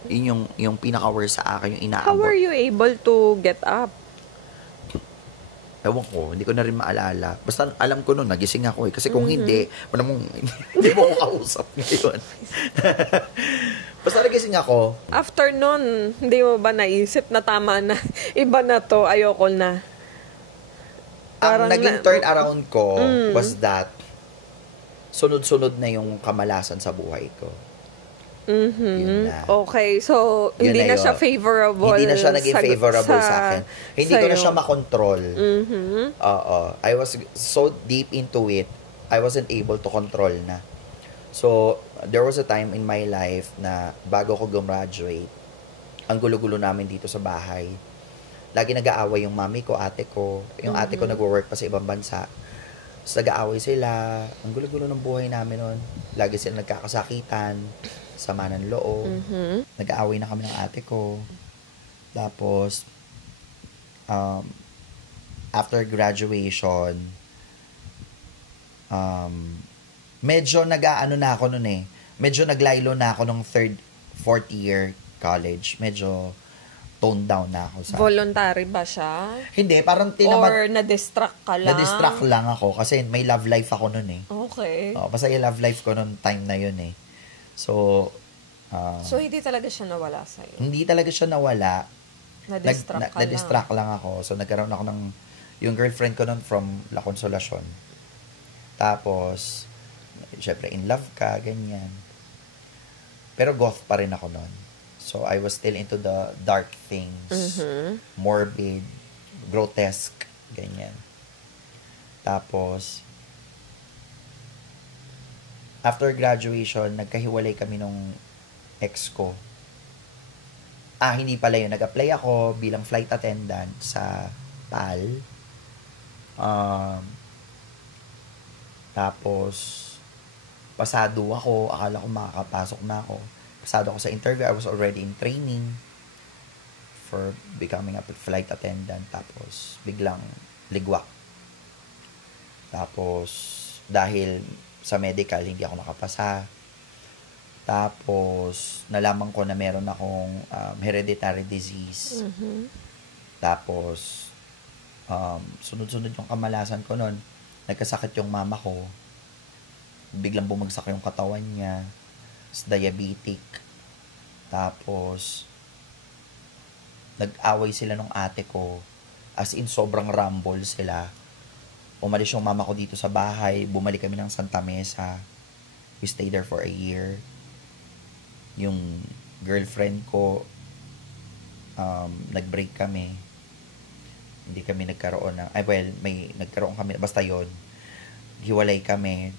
Yun yung pinaka-worst sa akin, yung inaabot. How were you able to get up? Ewan ko, hindi ko na rin maalala. Basta alam ko nun, nagising ako eh. Kasi kung hindi mo ko kausap ngayon. Basta nagising ako. After nun, hindi mo ba naisip na tama na, iba na to, ayoko na? Ang naging turn around ko was that sunod-sunod na yung kamalasan sa buhay ko. Yun na. Okay, so Yun hindi na na siya yun. favorable. Hindi na siya naging favorable sa akin. Hindi ko na sa'yo. siya makontrol. Oo. I was so deep into it, I wasn't able to control na. So, there was a time in my life na bago ko gumraduate, ang gulo-gulo namin dito sa bahay. Lagi nag-aaway yung mami ko, ate ko. Yung ate ko nag-work pa sa ibang bansa. So, nag-aaway sila. Ang gulo-gulo ng buhay namin noon. Lagi sila nagkakasakitan, sama ng loob. Nag-aaway na kami ng ate ko. Tapos, after graduation, medyo nag-aano na ako noon eh. Medyo naglaylo na ako nung fourth year college. Medyo toned down na ako sa... Voluntary ba siya? Hindi, parang Or na-distract ka lang? na-distract lang ako kasi may love life ako noon eh. Okay. Basta yung love life ko noon time na yun eh. So, So, hindi talaga siya nawala sa'yo? hindi talaga siya nawala. Na-distract ka Na-distract lang ako. So, nagkaroon ako ng... Yung girlfriend ko noon from La Consolacion. Tapos, syempre, in love ka, ganyan. Pero goth pa rin ako noon. So, I was still into the dark things. Morbid, grotesque, ganyan. Tapos, after graduation, nagkahiwalay kami nung ex ko. Hindi pala yun. Nag-apply ako bilang flight attendant sa PAL. Tapos, pasado ako. Akala ko makakapasok na ako. Pasado ako sa interview. I was already in training for becoming a flight attendant. Tapos, biglang ligwak. Tapos, dahil sa medical, hindi ako nakapasa. Tapos, nalaman ko na meron akong hereditary disease. Tapos, sunod-sunod yung kamalasan ko nun. Nagkasakit yung mama ko. Biglang bumagsak yung katawan niya. Diabetic. Tapos, nag-away sila nung ate ko. As in, sobrang rumble sila. Umalis yung mama ko dito sa bahay. Bumalik kami ng Santa Mesa. We stayed there for a year. Yung girlfriend ko, nag-break kami. Hindi kami nagkaroon ng... may nagkaroon kami. Basta yon, hiwalay kami.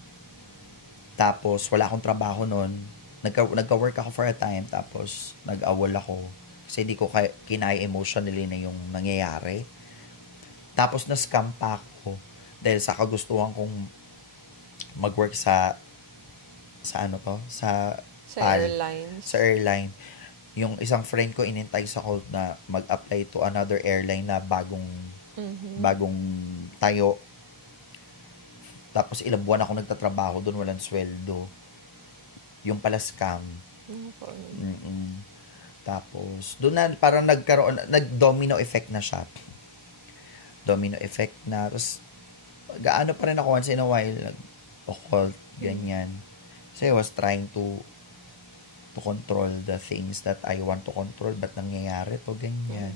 Tapos, wala akong trabaho nun. Nagka-work ako for a time. Tapos, nag-awol ako. Kasi hindi ko kinaya emotionally na yung nangyayari. Tapos, na-scam pa ako. Dahil sa kagustuhan kong mag-work sa ano to? Sa airlines. Sa airline. Yung isang friend ko, inentice ako na mag-apply to another airline na bagong tayo. Tapos ilang buwan ako nagtatrabaho doon, walang sweldo. Yung pala scam. Tapos, doon na parang nag-domino effect na siya. Domino effect na. Tapos, gaano pa rin ako once in a while, occult, ganyan. So, I was trying to control the things that I want to control. Ba't nangyayari to, ganyan.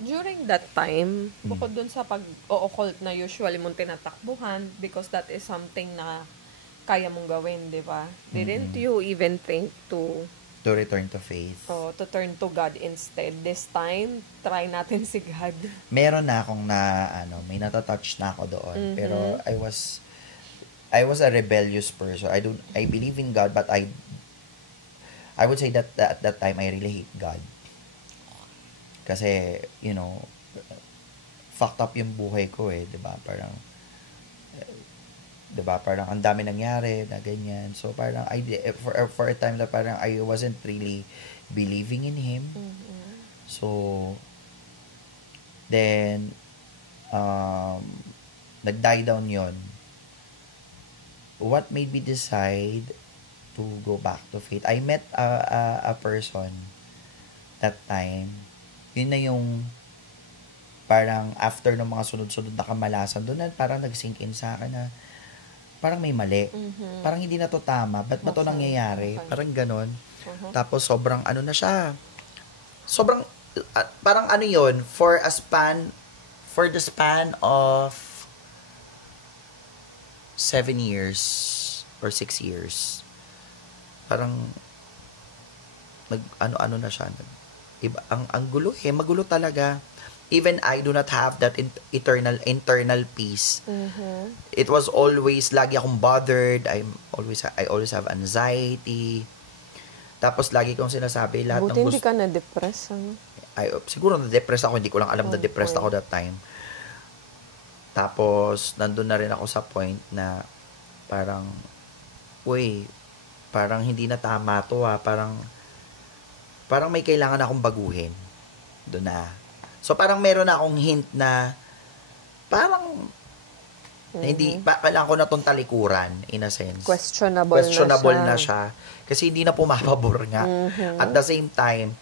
During that time, bukod dun sa pag-occult na usually mong tinatakbuhan, because that is something na kaya mong gawin, di ba? Didn't you even think to return to faith? to turn to God instead? This time, try natin si God. Meron na akong may natatouch na ako doon. Pero I was a rebellious person. I believe in God, but I would say that at that time, I really hate God. Kasi, fucked up yung buhay ko eh, 'di ba? Parang ang dami nangyari na ganyan. So parang for a time na parang I wasn't really believing in him. So then nag-die down 'yon. What made me decide to go back to faith? I met a person that time. Yun na yung parang after ng mga sunod-sunod na kamalasan, doon na parang nag-sink in sa akin na parang may mali. Parang hindi na to tama. Ba't ba to nangyayari? Parang ganon. Tapos sobrang ano na siya. Sobrang, parang ano yun, for the span of 7 years or 6 years. Parang ano na siya. Iba, ang gulo magulo talaga. Even I do not have that internal peace. It was always lagi akong bothered. I always have anxiety. Tapos lagi kong sinasabi lahat Buti hindi ka na-depress, ano? Siguro na-depress ako, hindi ko lang alam na depressed ako that time. Tapos nandun na rin ako sa point na parang parang hindi na tama to parang may kailangan akong baguhin. Doon na. So, parang meron na akong hint na parang hindi, kailangan ko na itong talikuran, in a sense. Questionable na siya. Kasi hindi na pumapabor nga. At the same time,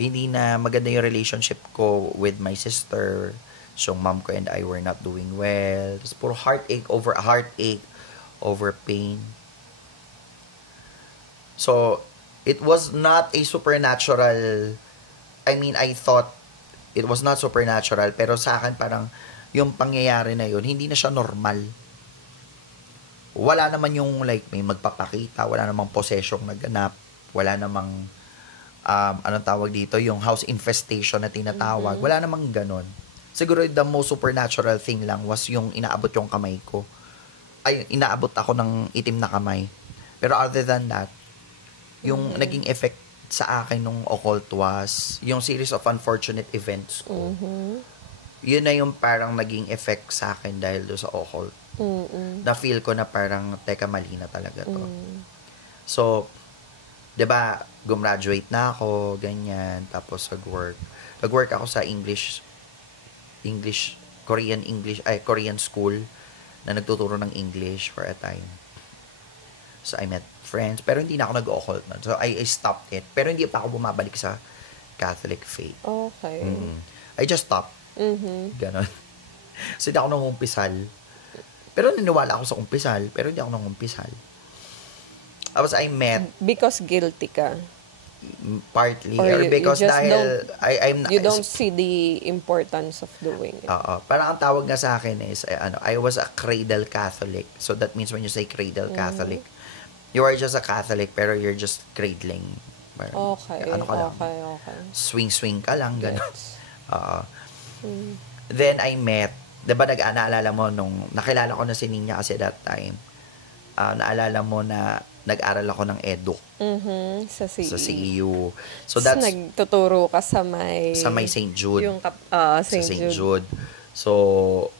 hindi na maganda yung relationship ko with my sister. So, mom ko and I were not doing well. Tapos, puro heartache over pain. So, it was not a supernatural, I thought it was not supernatural, pero sa akin parang yung pangyayari na yun, hindi na siya normal. Wala naman yung like, may magpapakita, wala namang possession naganap, wala namang, anong tawag dito, yung house infestation na tinatawag, wala namang ganon. Siguro the most supernatural thing lang was yung inaabot yung kamay ko. Inaabot ako ng itim na kamay. Pero other than that, yung naging effect sa akin nung occult was yung series of unfortunate events ko. Yun na yung parang naging effect sa akin dahil doon sa occult. Na-feel ko na parang, teka, mali na talaga to. So, 'di ba, gumraduate na ako, ganyan, tapos nag-work ako sa Korean school na nagtuturo ng English for a time. So, I met friends, pero hindi na ako nag-occult nun. So, I stopped it. Pero hindi pa ako bumabalik sa Catholic faith. Okay. I just stopped. Ganon. So, hindi ako nangumpisal. Pero naniwala ako sa umpisal, pero hindi ako nangumpisal. Tapos, I met... Because guilty ka? Partly. Or because dahil... You don't see the importance of doing it. Parang ang tawag nga sa akin is, I was a cradle Catholic. So, that means when you say cradle Catholic, you are just a Catholic, pero you're just cradling. Okay. Ano ka lang? Okay. Swing ka lang, gano'n. Yes. Then, I met, diba naalala mo, nung nakilala ko na si Nina kasi that time, naalala mo na nag-aral ako ng edu. Sa CEU. Sa CEU. So, that's... nagtuturo ka sa may St. Jude. Yung St. Jude. So,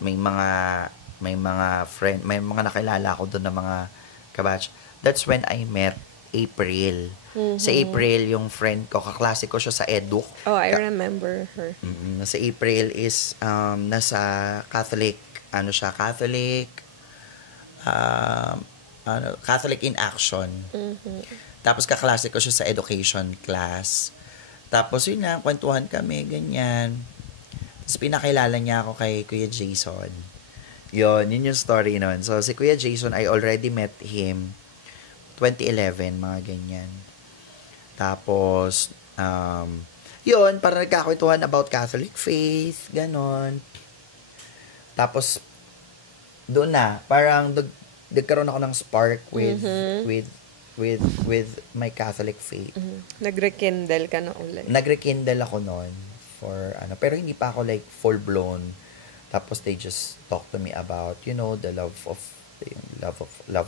may mga friend, may mga nakilala ako doon na mga kabatch. That's when I met April. Si April, yung friend ko, kaklase ko siya sa edu. I remember her. Si April is nasa Catholic, Catholic in Action. Tapos kaklase ko siya sa education class. Tapos yun na, kwentuhan kami, ganyan. Tapos pinakilala niya ako kay Kuya Jason. Yun yung story nun. So, si Kuya Jason, I already met him 2011, mga ganyan. Tapos, yun, parang nagkakwentuhan about Catholic faith, ganon. Tapos, doon na, parang nagkaroon ako ng spark with my Catholic faith. Nag-rekindle ka na ulit. Nag-rekindle ako noon for pero hindi pa ako like full blown. Tapos they just talk to me about, the love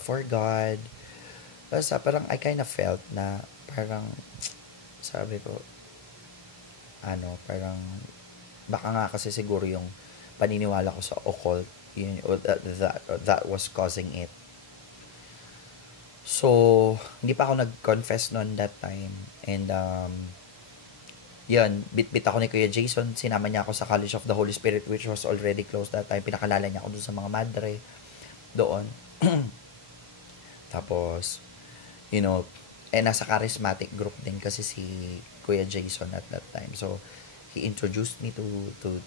for God. Basta parang I kind of felt na parang sabi ko parang baka nga kasi siguro yung paniniwala ko sa occult that was causing it. So, hindi pa ako nag-confess noon that time. And, yun, bit ako ni Kuya Jason. Sinama niya ako sa College of the Holy Spirit, which was already closed that time. Pinakalala niya ako doon sa mga madre doon. Tapos, nasa charismatic group din kasi si Kuya Jason at that time. So, he introduced me to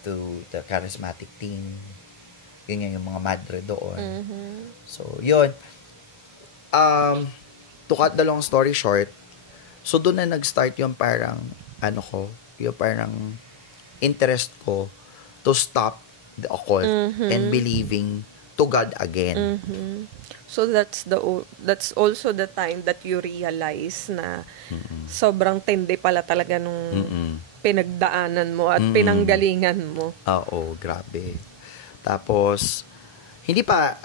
the charismatic team. Yun nga yung mga madre doon. So, yun. To cut the long story short, so doon na nag-start yung parang, yung parang interest ko to stop the occult and believing to God again. So that's also the time that you realize na sobrang tindi pala talaga nung pinagdaanan mo at pinanggalingan mo. Oo, grabe. Tapos, hindi pa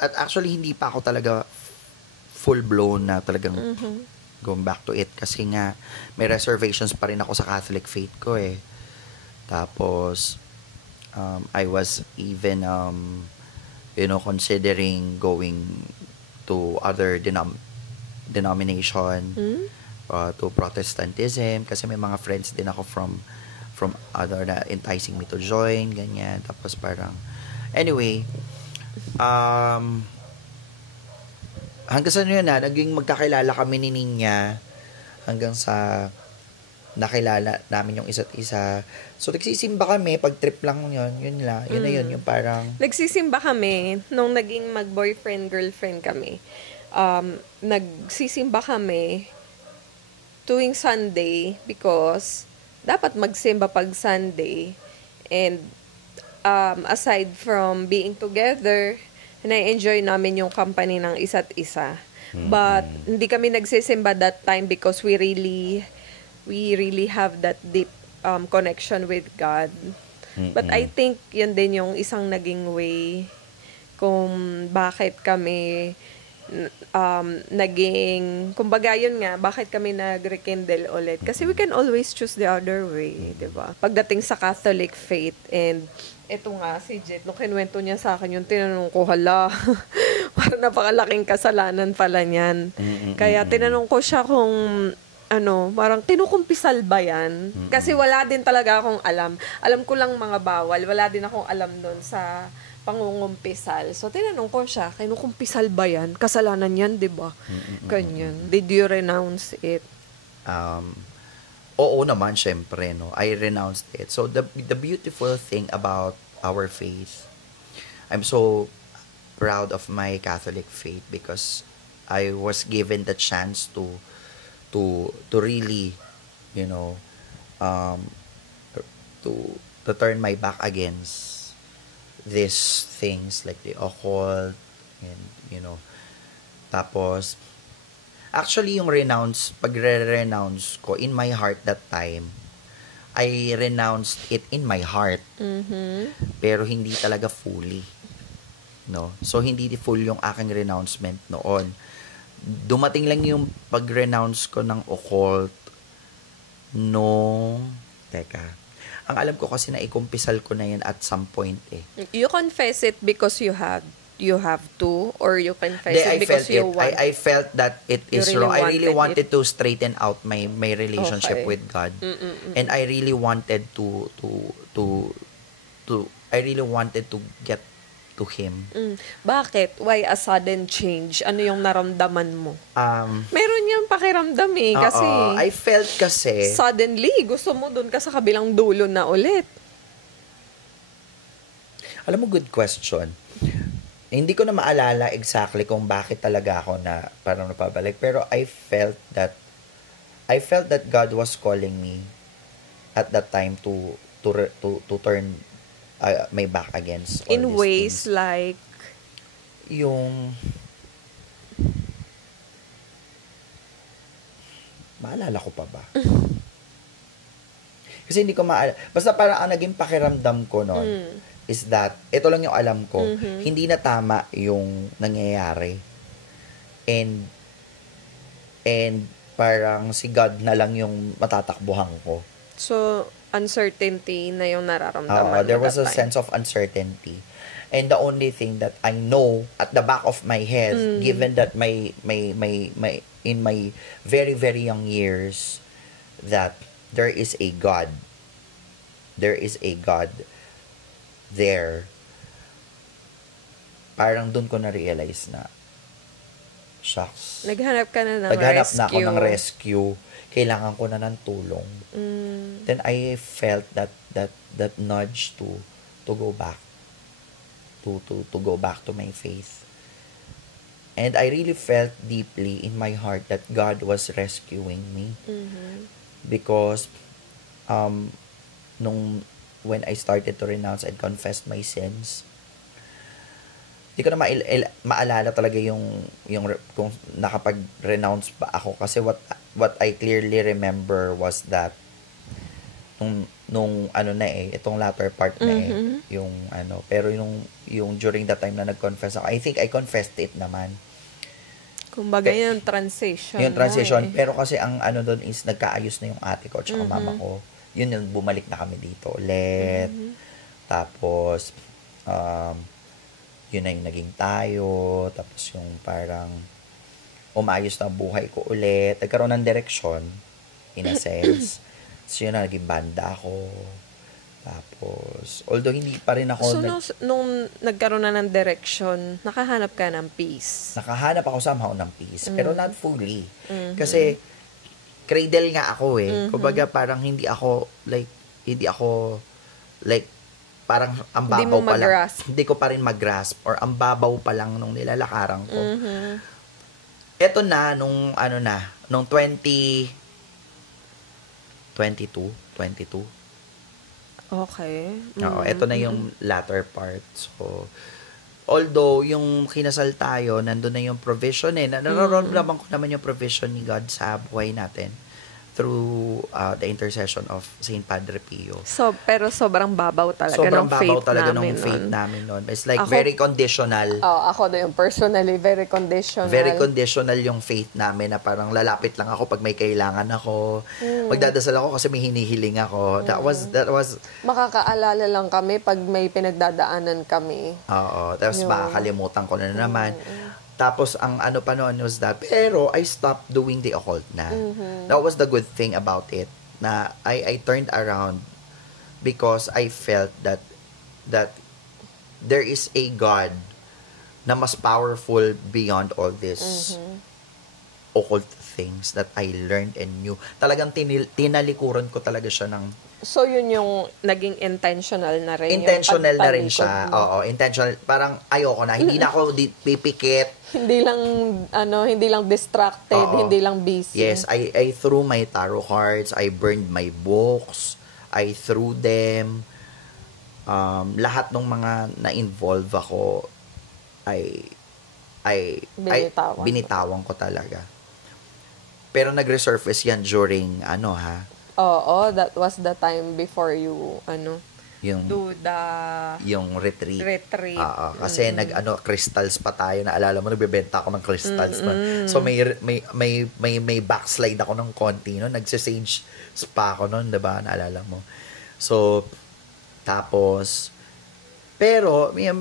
ako talaga full-blown na talagang going back to it kasi nga may reservations pa rin ako sa Catholic faith ko eh. Tapos, I was even, considering going to other denomination, to Protestantism, kasi may mga friends din ako from other na enticing me to join, ganyan. Tapos parang, anyway, hanggang sa yun naging magkakilala kami ni Ninya, hanggang sa nakilala namin yung isa't isa. So, nagsisimba kami, pag trip lang yun na yun, yung parang... Nagsisimba kami, nung naging mag-boyfriend-girlfriend kami, nagsisimba kami tuwing Sunday because dapat magsimba pag Sunday. And aside from being together, na-enjoy namin yung company ng isa't isa. But hindi kami nagsisimba that time because we really have that deep connection with God. But I think yun din yung isang naging way kung bakit kami kumbaga yun nga, bakit kami nag-rekindle ulit. Kasi we can always choose the other way, di ba? Pagdating sa Catholic faith, and eto nga, si Jet, nung kinuwento niya sa akin, yung tinanong ko, hala, parang napakalaking kasalanan pala niyan. Kaya tinanong ko siya kung, parang kinukumpisal ba yan? Kasi wala din talaga akong alam. Alam ko lang mga bawal, wala din akong alam doon sa pangungumpisal. So, tinanong ko siya, kinukumpisal ba yan? Kasalanan yan, di ba? Ganyan. Did you renounce it? Oo naman, syempre, no? I renounced it. So, the beautiful thing about our faith, I'm so proud of my Catholic faith because I was given the chance to really, to turn my back against these things like the occult and tapos actually yung pagre-renounce ko in my heart that time, I renounced it in my heart, pero hindi talaga fully, no? So hindi full yung aking renouncement noon. Dumating lang yung pag-renounce ko ng occult ang alam ko kasi na ikumpisal ko na yan at some point eh. You confess it because you have to, or you confess it because you want? I felt that it is really wrong. I really wanted it. to straighten out my relationship with God. And I really wanted to I really wanted to get to Him. Bakit? Why a sudden change? Ano yung naramdaman mo? Meron yung pakiramdam eh. Kasi I felt kasi suddenly, gusto mo dun ka sa kabilang dulo na ulit. Alam mo, good question. Hindi ko na maalala exactly kung bakit talaga ako na parang napabalik. Pero I felt that God was calling me at that time to turn my back against all in these ways things. like Yung maalala ko pa ba? Kasi hindi ko basta parang ang naging pakiramdam ko noon is that, ito lang yung alam ko, hindi na tama yung nangyayari. And parang si God na lang yung matatakbuhan ko. so uncertainty na yung nararamdaman There was a that time. sense of uncertainty. And the only thing that I know at the back of my head, given that my in my very, very young years, that there is a God. There is a God there. Parang dun ko na-realize na, shucks. Naghanap ka na ng Naghanap rescue. na ako ng rescue. Kailangan ko na ng tulong. Then I felt that nudge to go back. To go back to my faith. And I really felt deeply in my heart that God was rescuing me. Because nung when I started to renounce and confess my sins, hindi ko na maalala talaga kung nakapag-renounce ba ako, kasi what I clearly remember was that nung ano na itong latter part na yung ano, pero yung during that time na nag-confess ako, I think I confessed it naman. Kumbaga yung transition. Yung transition, pero kasi ang ano doon is nagkaayos na yung ate ko at saka mama ko. Yun yung bumalik na kami dito ulit. Tapos yun na yung naging tayo. Tapos yung parang umayos na buhay ko ulit. Nagkaroon ng direksyon in a sense. So yun na, naging banda ako. Tapos, although hindi pa rin ako... So, nung nagkaroon na ng direction, nakahanap ka ng peace? Nakahanap ako somehow ng peace, pero not fully. Kasi, cradle nga ako Kumbaga, parang hindi ako, parang ang babaw pa lang. Hindi ko pa rin mag-grasp, or ang babaw pa lang nung nilalakaran ko. Eto na, nung 22. Okay. Oo, eto na yung latter part. So, although yung kinasal tayo, nandun na yung provision nararamdaman ko naman yung provision ni God sa buhay natin through the intercession of Saint Padre Pio. So, pero sobrang babaw talaga ng faith namin noon. It's like very conditional. Ako na yung personally, very conditional. Very conditional yung faith namin, na parang lalapit lang ako pag may kailangan ako. Magdadasal ako kasi may hinihiling ako. That was makakaalala lang kami pag may pinagdadaanan kami. Oo. Tapos makakalimutan ko na naman. Tapos, ang ano pa noon was that, pero I stopped doing the occult na. That was the good thing about it, na I turned around because I felt that there is a God na mas powerful beyond all this occult things that I learned and knew. Talagang tinalikuran ko talaga siya ng... So, yun yung naging intentional na rin. Intentional na rin siya. Oo, intentional. Parang ayoko na. Hindi na ako pipikit. Hindi lang distracted, hindi lang busy. Yes, I threw my tarot cards, I burned my books, I threw them. Lahat ng mga na-involve ako, binitawan ko talaga. Pero nag-resurface yan during Oo, that was the time before you yung retreat. Mm. Kasi crystals pa tayo, naalala mo, nagbebenta ako ng crystals pa. So may backslide ako ng konti, no? Nagse-sage spa ako noon, 'di ba? Naalala mo. So tapos pero may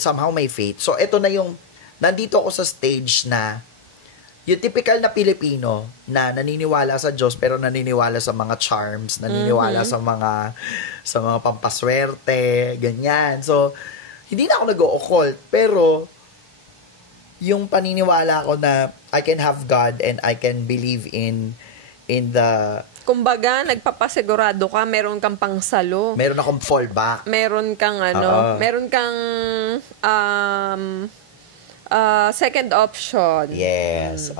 somehow may faith. So ito na yung nandito ako sa stage na yung typical na Pilipino na naniniwala sa Diyos pero naniniwala sa mga charms, naniniwala sa mga pampaswerte, ganyan. So, hindi na ako nag-o-occult, pero yung paniniwala ko na I can have God and I can believe in the... Kumbaga, nagpapasigurado ka, meron kang pangsalo. Meron akong fallback. Meron kang second option. Yes,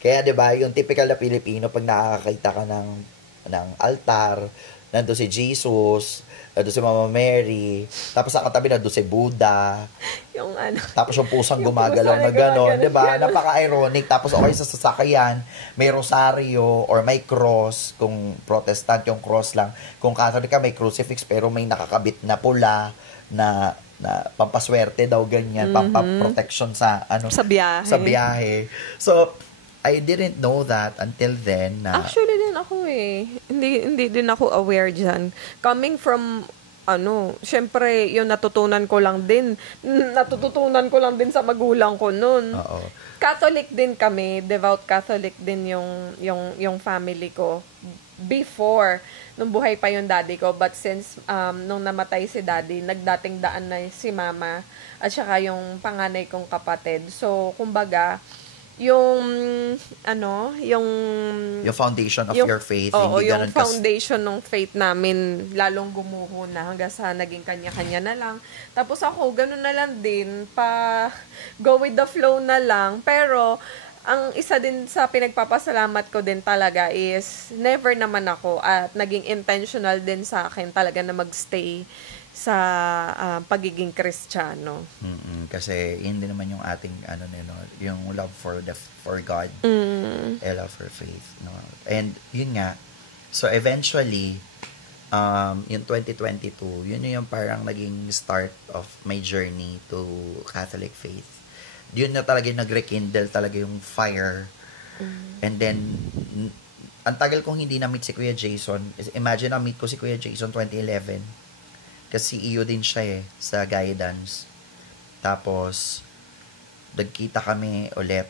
Kaya 'di ba, yung typical na Pilipino, pag nakakita ka ng altar, nandoon si Jesus, nandoon si Mama Mary, tapos sa katabi nandoon si Buddha. Yung Tapos yung pusang gumagalaw na gano'n, 'di ba? Napaka-ironic. Tapos okay sa sasakyan, may rosaryo or may cross, kung Protestant yung cross lang. Kung Catholic ka, may crucifix pero may nakakabit na pula na pampaswerte daw, ganyan, pampaprotection sa biyahe. So I didn't know that until then. Actually din ako hindi din ako aware diyan. Coming from syempre yung natutunan ko lang din sa magulang ko noon. Catholic din kami, devout Catholic din yung family ko before, nung buhay pa yung daddy ko. But since nung namatay si daddy, nagdating daan na si mama at saka yung panganay kong kapatid. So, kumbaga, yung foundation of your faith, hindi yung foundation ng faith namin lalong gumuho na hanggang sa naging kanya-kanya na lang. Tapos ako, ganun na lang din, go with the flow na lang. Pero, ang isa din sa pinagpapasalamat ko din talaga is never naman ako at naging intentional din sa akin talaga na magstay sa pagiging Kristiyano. Kasi yun din naman yung ating yung love for God, a love for faith, no. And yun nga, so eventually yung 2022, yun yung parang naging start of my journey to Catholic faith. Yun na talaga yung nag-rekindle talaga yung fire. And then ang tagal kong hindi na-meet si Kuya Jason. Imagine, na-meet ko si Kuya Jason 2011. Kasi iyo din siya sa guidance. Tapos nagkita kami ulit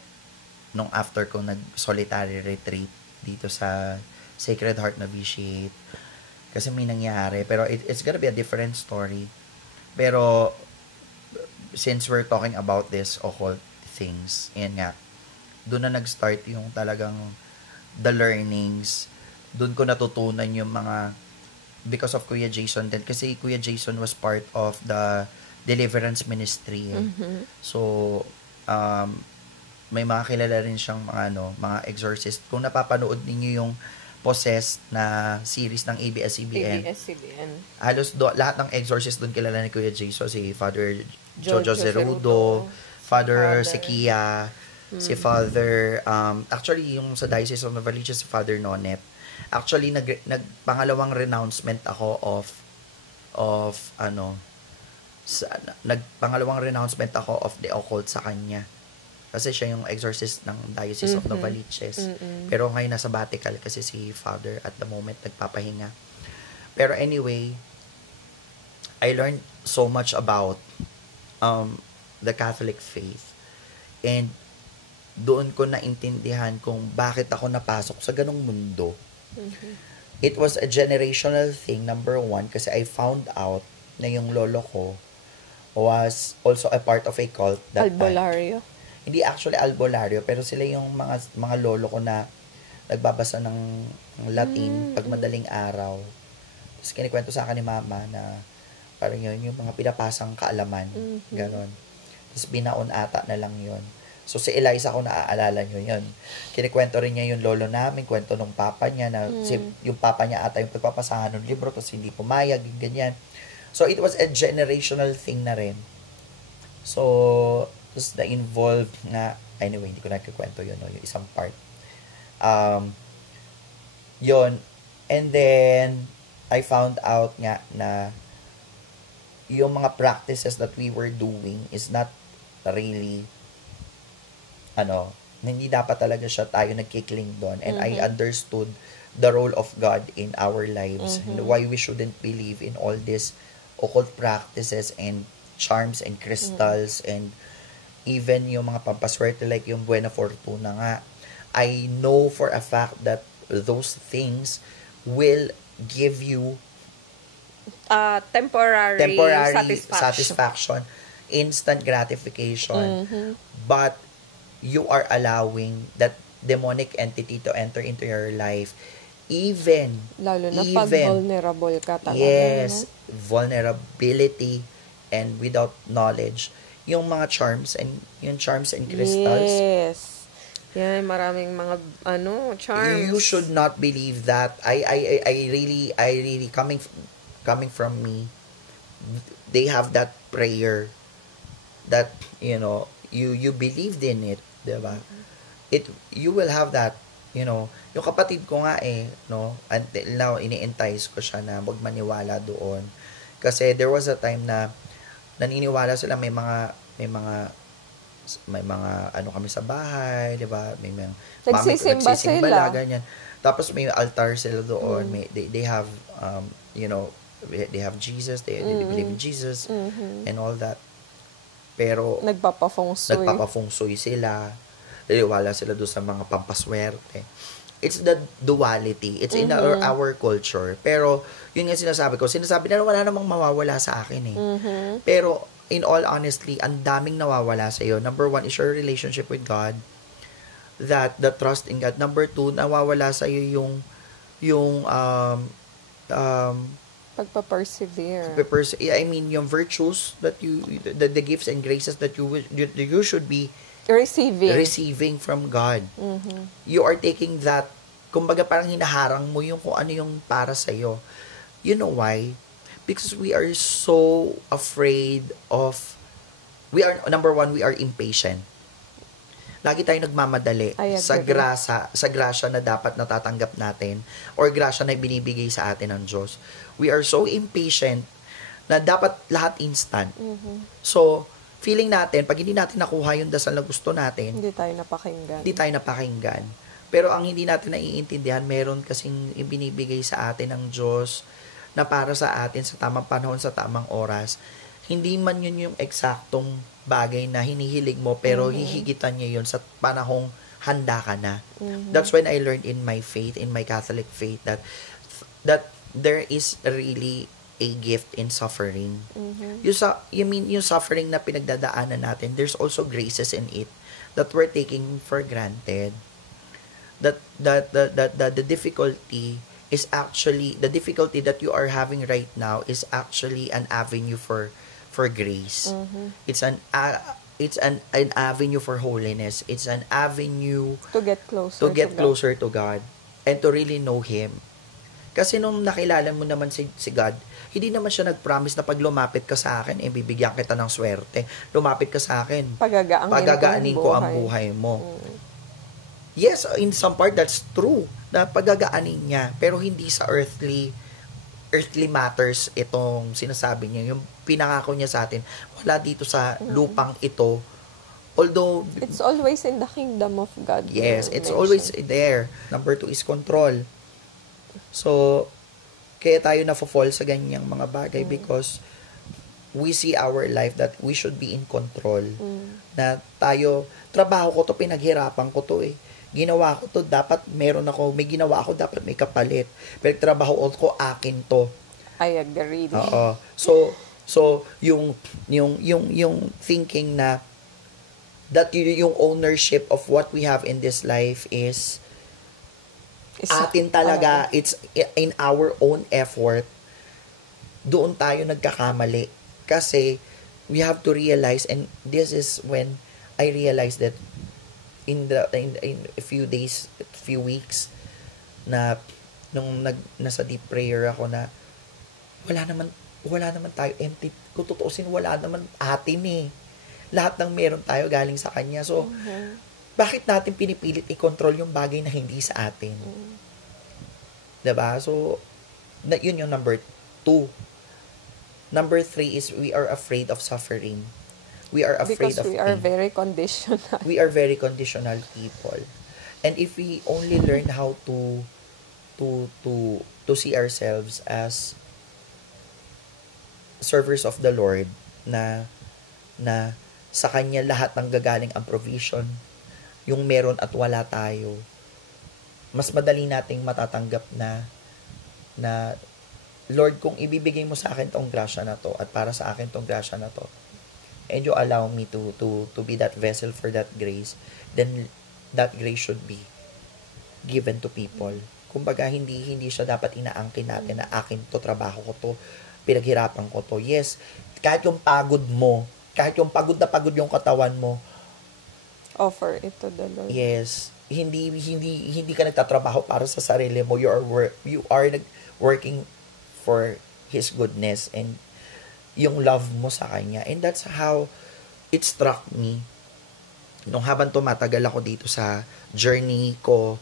nung after ko nag-solitary retreat dito sa Sacred Heart Novitiate. Kasi may nangyari. Pero it's gonna be a different story. Pero since we're talking about this occult things, yan nga, doon na nag-start yung talagang the learnings. Doon ko natutunan yung mga, because of Kuya Jason din. Kasi Kuya Jason was part of the deliverance ministry. So, may mga kilala rin siyang mga exorcist. Kung napapanood ninyo yung Possessed na series ng ABS-CBN. Halos lahat ng exorcist doon kilala ni Kuya Jason. Si Father Jojo Zerudo, Father Sekia, si Father, actually yung sa Diocese of Novaliches, si Father Nonet. Actually, nagpangalawang renouncement ako nagpangalawang renouncement ako of the occult sa kanya. Kasi siya yung exorcist ng Diocese of Novaliches. Pero ngayon nasa Vatican kasi si Father at the moment nagpapahinga. Pero anyway, I learned so much about the Catholic faith. And doon ko naintindihan kung bakit ako napasok sa ganong mundo. It was a generational thing, number one, kasi I found out na yung lolo ko was also a part of a cult that Albolario. Hindi actually albularyo, pero sila yung mga lolo ko na nagbabasa ng Latin pag madaling araw. Tapos kinikwento sa akin ni Mama na parang yun, yung mga pinapasang kaalaman. Ganon. Tapos binaon ata na lang yun. So si Eliza ko naaalala nyo yun. Kinikwento rin niya yung lolo namin, kwento ng papa niya na yung papa niya ata yung pagpapasahan ng libro tapos hindi pumayag, ganyan. So it was a generational thing na rin. So tapos na-involved na, anyway, hindi ko nagkikwento yun, no, yung isang part. Yun. And then, I found out nga na yung mga practices that we were doing is not really, hindi dapat talaga siya tayo nagkikling doon. And I understood the role of God in our lives and why we shouldn't believe in all these occult practices and charms and crystals and even yung mga pampaswerte like yung Buena Fortuna nga. I know for a fact that those things will give you temporary satisfaction, instant gratification, but you are allowing that demonic entity to enter into your life lalo na pag vulnerable ka talaga. Yes, vulnerability and without knowledge. Yung mga charms and crystals. Yes. Yan, maraming mga charms. You should not believe that. I really coming from me, they have that prayer that you believed in it, 'di ba? You will have that, yung kapatid ko nga no, until now ini-entice ko siya na wag maniwala doon. Kasi there was a time na naniniwala sila may mga kami sa bahay, 'di ba? May mga nagsisimba sila ganyan. Tapos may altar sila doon, they have they have Jesus, they believe in Jesus and all that. Pero nagpapa-feng shui sila. Naniniwala sila doon sa mga pampaswerte. It's the duality. It's in our culture. Pero yun nga sinasabi na wala namang mawawala sa akin Pero in all honesty, ang daming nawawala sa iyo. Number one is your relationship with God. The trust in God. Number two, nawawala sa iyo yung pagpa-persevere. I mean, yung virtues that the gifts and graces that you should be receiving from God. You are taking that, kumbaga parang hinaharang mo yung kung ano yung para sa'yo. You know why? Because we are so afraid of, number one, we are impatient. Lagi tayo nagmamadali sa grasya na dapat natatanggap natin or grasya na binibigay sa atin ng Diyos. We are so impatient na dapat lahat instant. So, feeling natin, pag hindi natin nakuha yung dasal na gusto natin, hindi tayo napakinggan. Pero ang hindi natin naiintindihan, meron kasing ibinibigay sa atin ng Diyos na para sa atin sa tamang panahon, sa tamang oras. Hindi man yun yung eksaktong bagay na hinihilig mo, pero hihigitan niya yun sa panahong handa ka na. That's when I learned in my faith, in my Catholic faith, that there is really a gift in suffering. Yung suffering na pinagdadaanan natin, there's also graces in it that we're taking for granted. That the difficulty is actually, the difficulty that you are having right now is actually an avenue for grace. It's an avenue for holiness. It's an avenue to get closer to God and to really know Him. Kasi nung nakilala mo naman si God, hindi naman siya nag-promise na pag lumapit ka sa akin, bibigyan kita ng swerte. Lumapit ka sa akin, pagagaanin ko ang buhay mo. Yes, in some part, that's true, na pagagaanin niya, pero hindi sa earthly matters itong sinasabi niya. Yung pinangako niya sa atin, wala dito sa lupang ito. Although, it's always in the kingdom of God. Yes, it's always there. Number 2 is control. So, kaya tayo na-fall sa ganyang mga bagay because we see our life that we should be in control. Na tayo, trabaho ko to, pinaghirapan ko to Ginawa ko to, dapat meron ako, may ginawa ako, dapat may kapalit. Pero trabaho ko, akin to. I agree. Oo. So, yung thinking na that yung ownership of what we have in this life is atin talaga, it's in our own effort, doon tayo nagkakamali. Kasi, we have to realize, and this is when I realized that in a few days, few weeks, na nung nasa deep prayer ako na wala naman tayo empty. Kung tutuusin, wala naman atin Lahat ng meron tayo galing sa Kanya. So, bakit natin pinipilit i-control yung bagay na hindi sa atin? Diba? So, yun yung number 2. Number 3 is we are afraid of suffering. We are afraid of pain. Because we are very conditional. We are very conditional people. And if we only learn how to see ourselves as servers of the Lord, na sa Kanya lahat ng gagaling ang provision, yung meron at wala tayo, mas madali nating matatanggap na Lord, kung ibibigay mo sa akin tong grasya na to at para sa akin tong grasya na to, and you allow me to be that vessel for that grace, then that grace should be given to people. Kumbaga, hindi siya dapat inaangkin natin na akin to, trabaho ko to, pinaghirapan ko to. Yes, kahit yung pagod mo, kahit yung pagod na pagod yung katawan mo, offer it to the Lord. Yes, hindi ka nagtatrabaho para sa sarili mo. You are working for His goodness and yung love mo sa Kanya. And that's how it struck me nung habang tumatagal ako dito sa journey ko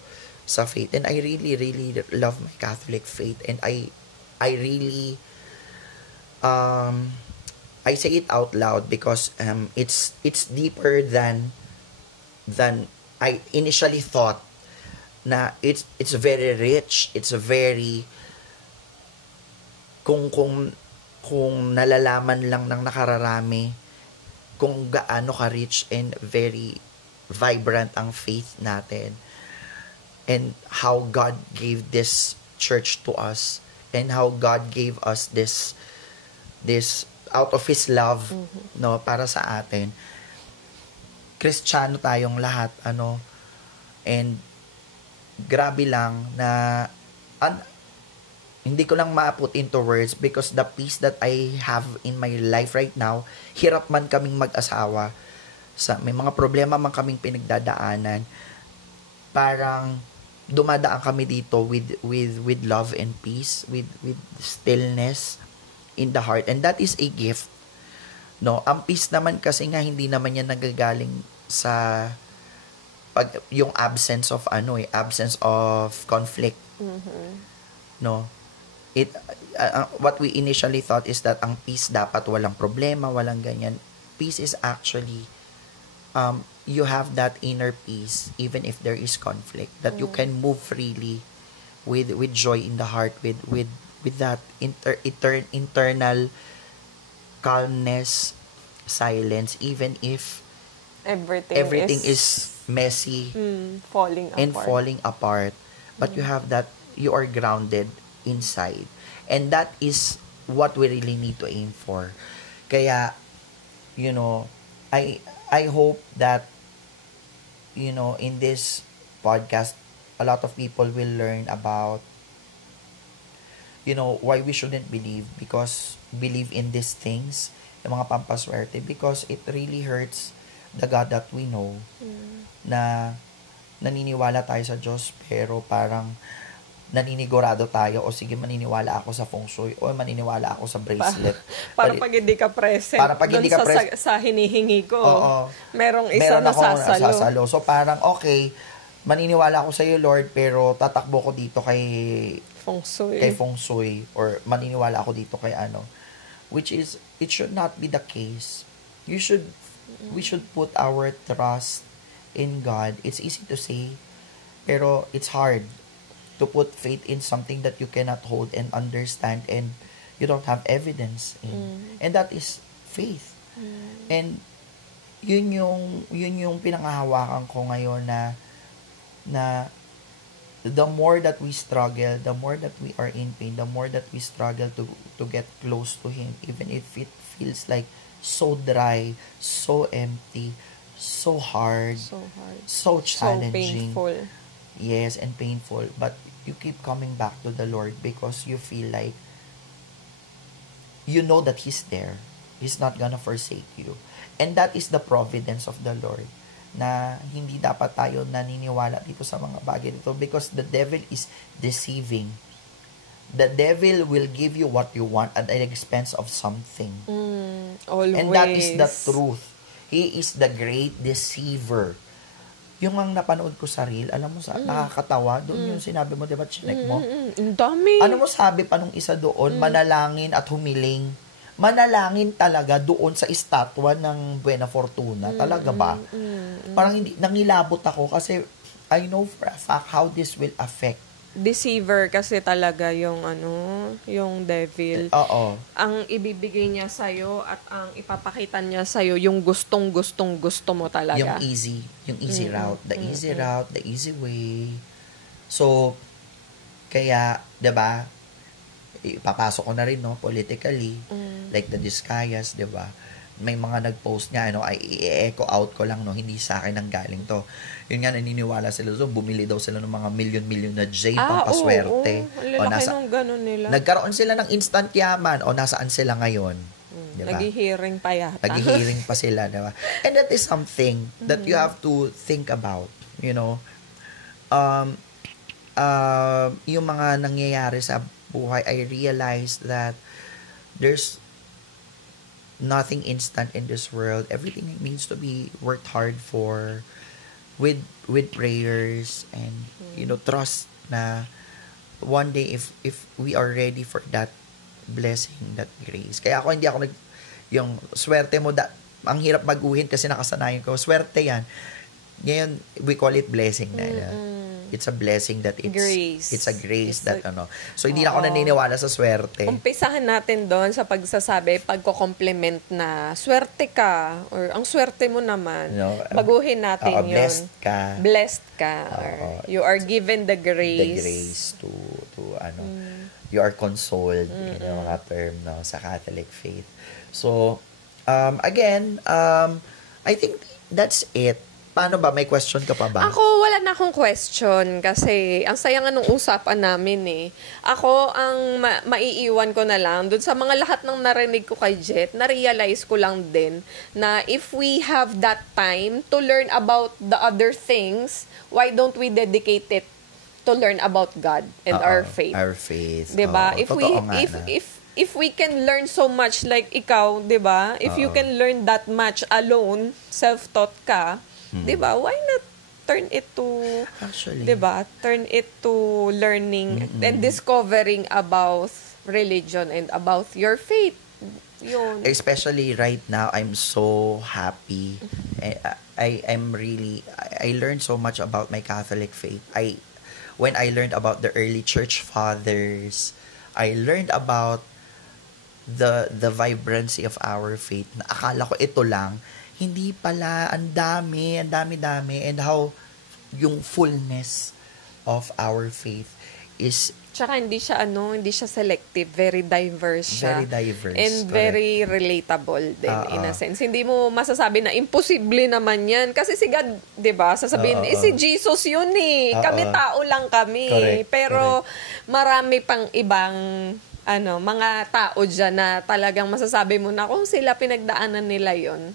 sa faith. And I really, really love my Catholic faith. And I really, I say it out loud because it's deeper than I initially thought. Na it's very rich. It's very, kung nalalaman lang ng nakararami kung gaano ka-rich and very vibrant ang faith natin, and how God gave this church to us, and how God gave us this out of His love, no, para sa atin. Kristiyano tayong lahat, and grabe lang na hindi ko lang ma-put into words because the peace that I have in my life right now, hirap man kaming mag-asawa, may mga problema man kaming pinagdadaanan, parang dumadaan kami dito with love and peace, with stillness in the heart, and that is a gift. No, ang peace naman kasi nga hindi naman yan nagagaling sa yung absence of absence of conflict. No, what we initially thought is that ang peace dapat walang problema, walang ganyan. Peace is actually you have that inner peace even if there is conflict, that you can move freely with joy in the heart, with that internal calmness, silence, even if everything is messy falling apart, but you have that, you are grounded inside, and that is what we really need to aim for. Kaya I hope that in this podcast a lot of people will learn about why we shouldn't believe in these things, yung mga pampaswerte, because it really hurts the God that we know, na naniniwala tayo sa Diyos pero parang naninigurado tayo, o sige, maniniwala ako sa feng shui, o maniniwala ako sa bracelet. Para pag hindi ka present, sa hinihingi ko, merong isa na sasalo. So parang, okay, maniniwala ako sa iyo, Lord, pero tatakbo ko dito kay feng shui, or maniniwala ako dito kay which is, it should not be the case. We should put our trust in God. It's easy to say, pero it's hard to put faith in something that you cannot hold and understand and you don't have evidence in. And that is faith. And yun yung pinanghahawakan ko ngayon, na the more that we struggle, the more that we are in pain, the more that we struggle to get close to Him, even if it feels like so dry, so empty, so hard, so challenging, so painful. Yes, and painful, but you keep coming back to the Lord because you feel like you know that He's there. He's not gonna forsake you. And that is the providence of the Lord, na hindi dapat tayo naniniwala dito sa mga bagay dito, because the devil is deceiving. The devil will give you what you want at the expense of something. Always. And that is the truth. He is the great deceiver. Yung ang napanood ko sa reel, alam mo, nakakatawa, doon yung sinabi mo, diba, chinek mo? Ang dami. Ano mo sabi pa nung isa doon, manalangin at humiling. Manalangin talaga doon sa estatwa ng Buena Fortuna. Talaga ba? Parang nangilabot ako kasi I know for a fact how this will affect. Deceiver kasi talaga yung yung devil. Oo. Ang ibibigay niya sa'yo at ang ipapakita niya sa'yo yung gusto mo talaga. Yung easy route. The easy route, the easy way. So, kaya, diba, ipapasok ko na rin, no, politically, like the Discayas, diba, may mga nag-post nga, i-echo out ko lang, no, hindi sa akin ang galing to. Yun nga, naniniwala sila doon, bumili daw sila ng mga milyon-milyon na J pampaswerte. Oo. Lalaki nung ganun nila. Nagkaroon sila ng instant yaman, o nasaan sila ngayon. Diba? Nag-hearing pa yata. Nag-hearing pa sila, diba? And that is something that you have to think about, yung mga nangyayari sa buhay, I realized that there's nothing instant in this world. Everything needs to be worked hard for, with prayers and trust na one day if we are ready for that blessing, that grace. Kaya hindi ako yung swerte mo, ang hirap baguhin kasi nakasanayan ko. Swerte yan. Ngayon, we call it blessing na. It's a blessing that it's a grace that So, hindi na ako naniniwala sa swerte. Umpisahan natin doon sa pagsasabi, pagko-compliment na swerte ka or ang swerte mo naman. Baguhin natin yun. Blessed ka. Or you are given the grace. The grace to you are consoled, mga term sa Catholic faith. So, again, I think that's it. paano ba? May question ka pa ba? Ako, wala na akong question kasi ang saya nga nung usapan namin eh. Ako, ang maiiwan ko na lang, dun sa mga lahat ng narinig ko kay Jet, na-realize ko lang din na if we have that time to learn about the other things, why don't we dedicate it to learn about God and our faith? Our faith. 'Di ba? Oo, totoo nga na. If we can learn so much like ikaw, 'di ba? If you can learn that much alone, self-taught ka, 'di ba? Why not turn it to Actually, 'di ba? Turn it to learning and discovering about religion and about your faith. Yun. especially right now, I'm so happy. I'm really, I learned so much about my Catholic faith. When I learned about the early church fathers, I learned about the vibrancy of our faith. Na akala ko ito lang, hindi pala, ang dami, and how yung fullness of our faith is Tsaka hindi siya selective, very diverse siya. very diverse. And correct. very relatable din in a sense. Hindi mo masasabi na imposible naman yan. Kasi si God, di ba, sasabihin, si Jesus yun eh. Kami tao lang kami. Correct, Pero marami pang ibang mga tao dyan na talagang masasabi mo na kung sila pinagdaanan nila yon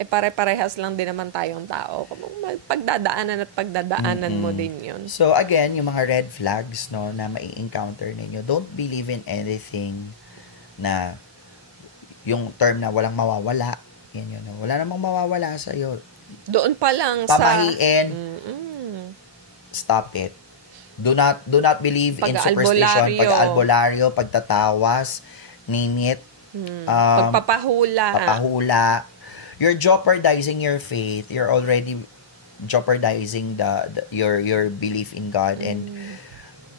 pare-parehas lang din naman tayong tao. Kung pagdadaanan at pagdadaanan mo din yun. So again, yung mga red flags no na mai-encounter ninyo, don't believe in anything na yung term na walang mawawala. Yan yun. Wala namang mawawala sa iyo. Doon pa lang Pamahiin. Stop it. Do not believe in superstition, pag-albularyo, pagtatawas, name it. Pagpapahula. You're jeopardizing your faith. You're already jeopardizing your belief in God. And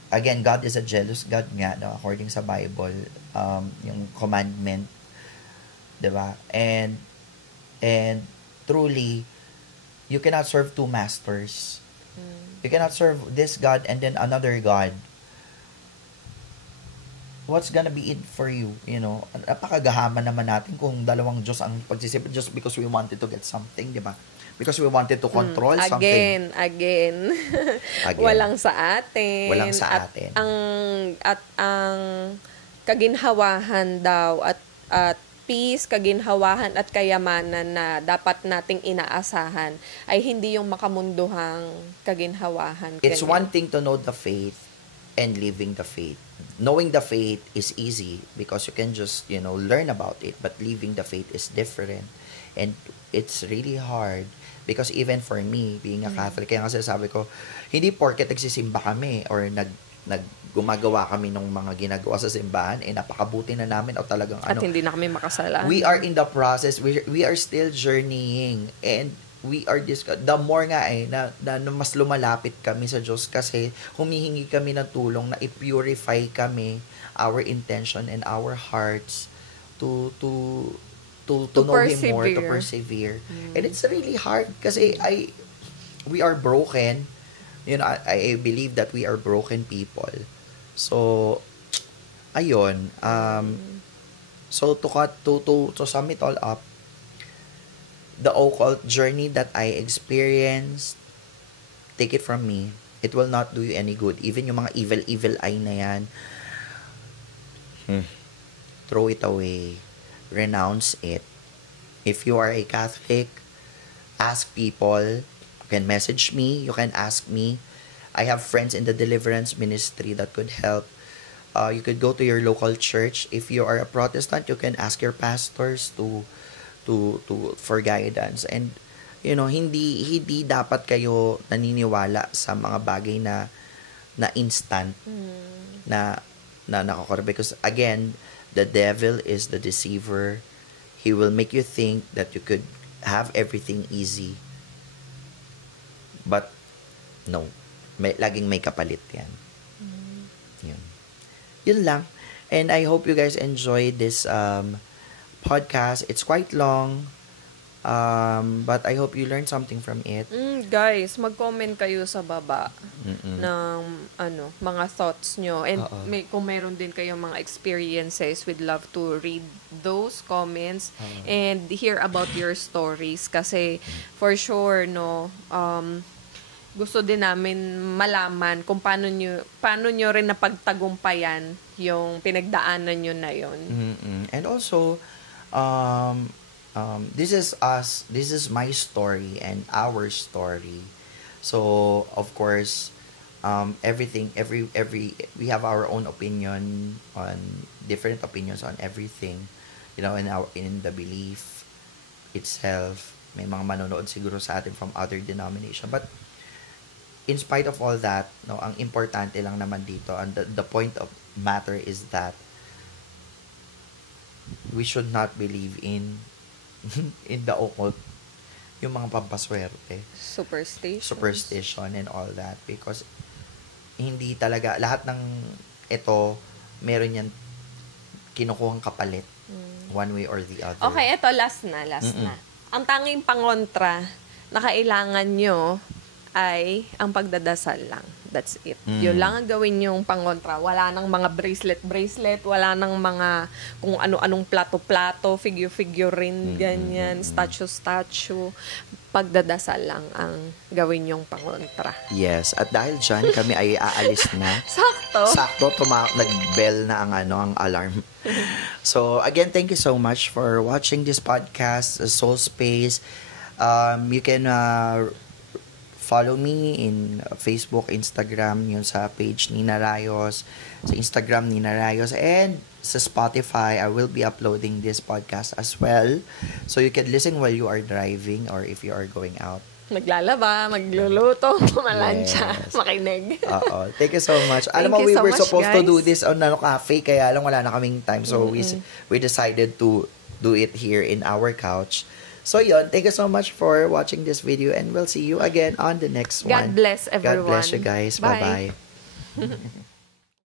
again, God is a jealous God nga, no? According sa Bible, yung commandment, diba? And truly, you cannot serve two masters. You cannot serve this God and then another God. What's gonna be it for you? You know, napakagahaman naman natin kung dalawang Diyos ang pagsisipin just because we wanted to get something, di ba? Because we wanted to control something. Again. Walang sa atin. At ang kaginhawahan daw at peace, kaginhawahan at kayamanan na dapat nating inaasahan ay hindi yung makamunduhang kaginhawahan. It's one thing to know the faith and living the faith. Knowing the faith is easy because you can just, learn about it. But living the faith is different. And it's really hard because even for me, being a Catholic, kaya kasi sabi ko, hindi porket nagsisimba kami or gumagawa kami ng mga ginagawa sa simbahan, napakabuti na namin o talagang At hindi na kami makasalanan. We are in the process. We are still journeying. And we are the more nga na mas lumalapit kami sa Diyos kasi humihingi kami ng tulong na i-purify kami our intention and our hearts to know Him more, to persevere. And it's really hard kasi we are broken. I believe that we are broken people. So ayun, so to sum it all up, the occult journey that I experienced, take it from me, it will not do you any good. Even yung mga evil eye na yan, throw it away. Renounce it. If you are a Catholic, ask people. You can message me. You can ask me. I have friends in the deliverance ministry that could help. You could go to your local church. If you are a Protestant, you can ask your pastors for guidance. And hindi dapat kayo naniniwala sa mga bagay na instant na nakakor, because again, the devil is the deceiver. He will make you think that you could have everything easy, but no, laging may kapalit yan. Yun lang. And I hope you guys enjoyed this podcast. It's quite long, But I hope you learned something from it. Guys, mag-comment kayo sa baba Mm-mm. ng mga thoughts nyo. And Oo. kung meron din kayong mga experiences, we'd love to read those comments and hear about your stories. Kasi for sure, gusto din namin malaman kung paano nyo rin napagtagumpayan yung pinagdaanan nyo na yon. Mm-mm. And also, this is my story and our story. So of course, we have our own opinion on different opinions on everything, in the belief itself. May mga manonood siguro sa atin from other denomination, but in spite of all that, ang importante lang naman dito, and the point of matter is that we should not believe in the occult, yung mga pampaswerte, superstition and all that, because hindi talaga lahat ng ito meron yan kinukuhang kapalit one way or the other. Okay, ito last na. Ang tanging pangontra na kailangan nyo ay ang pagdadasal lang. That's it. Yun lang ang gawin yung pangontra. Wala nang mga bracelet, wala nang mga kung ano-anong plato-plato, figure-figurine, ganyan, statue. Pagdadasal lang ang gawin yung pangontra. Yes. At dahil dyan, kami ay aalis na. Sakto. Nag-bell na ang alarm. So, again, thank you so much for watching this podcast, Soul Space. You can follow me in Facebook, Instagram, yun sa page Nina Rayos, sa Instagram Nina Rayos, and sa Spotify, I will be uploading this podcast as well. So you can listen while you are driving or if you are going out. Maglalaba, magluluto, malansya, makinig. Oo. Thank you so much. Thank Alam mo, you we so were much, supposed to guys. do this on cafe, kaya lang wala na kaming time. So we decided to do it here in our couch. So yun, thank you so much for watching this video and we'll see you again on the next one. God bless everyone. God bless you guys. Bye. Bye-bye.